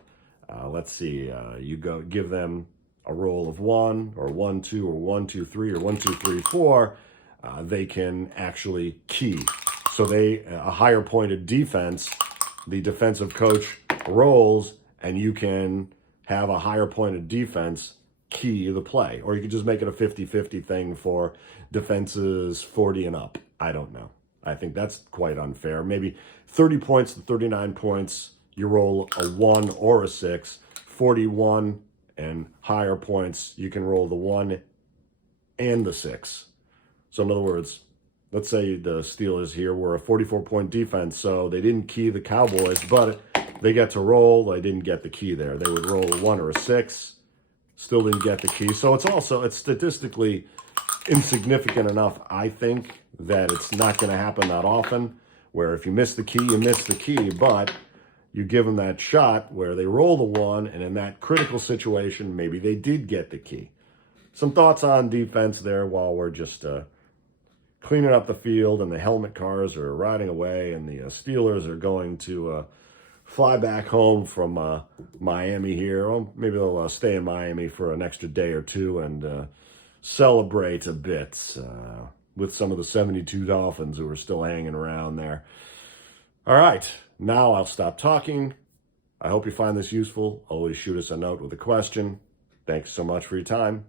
Let's see, you give them a roll of 1 or 1, 2 or 1, 2, 3 or 1, 2, 3, 4. They can actually key. So a higher pointed defense, the defensive coach rolls, and you can have a higher pointed defense key the play. Or you could just make it a 50-50 thing for defenses 40 and up. I don't know. I think that's quite unfair. Maybe 30 points to 39 points, you roll a 1 or a 6. 41 and higher points, you can roll the 1 and the 6. So in other words, let's say the Steelers here were a 44-point defense, so they didn't key the Cowboys, but they get to roll. They didn't get the key there. They would roll a 1 or a 6, still didn't get the key. So it's statistically insignificant enough, I think, that it's not going to happen that often, where if you miss the key, you miss the key, but you give them that shot where they roll the 1, and in that critical situation, maybe they did get the key. Some thoughts on defense there while we're just cleaning up the field and the helmet cars are riding away and the Steelers are going to fly back home from Miami here. Well, maybe they'll stay in Miami for an extra day or two and celebrate a bit with some of the 72 Dolphins who are still hanging around there. All right, now I'll stop talking. I hope you find this useful. Always shoot us a note with a question. Thanks so much for your time.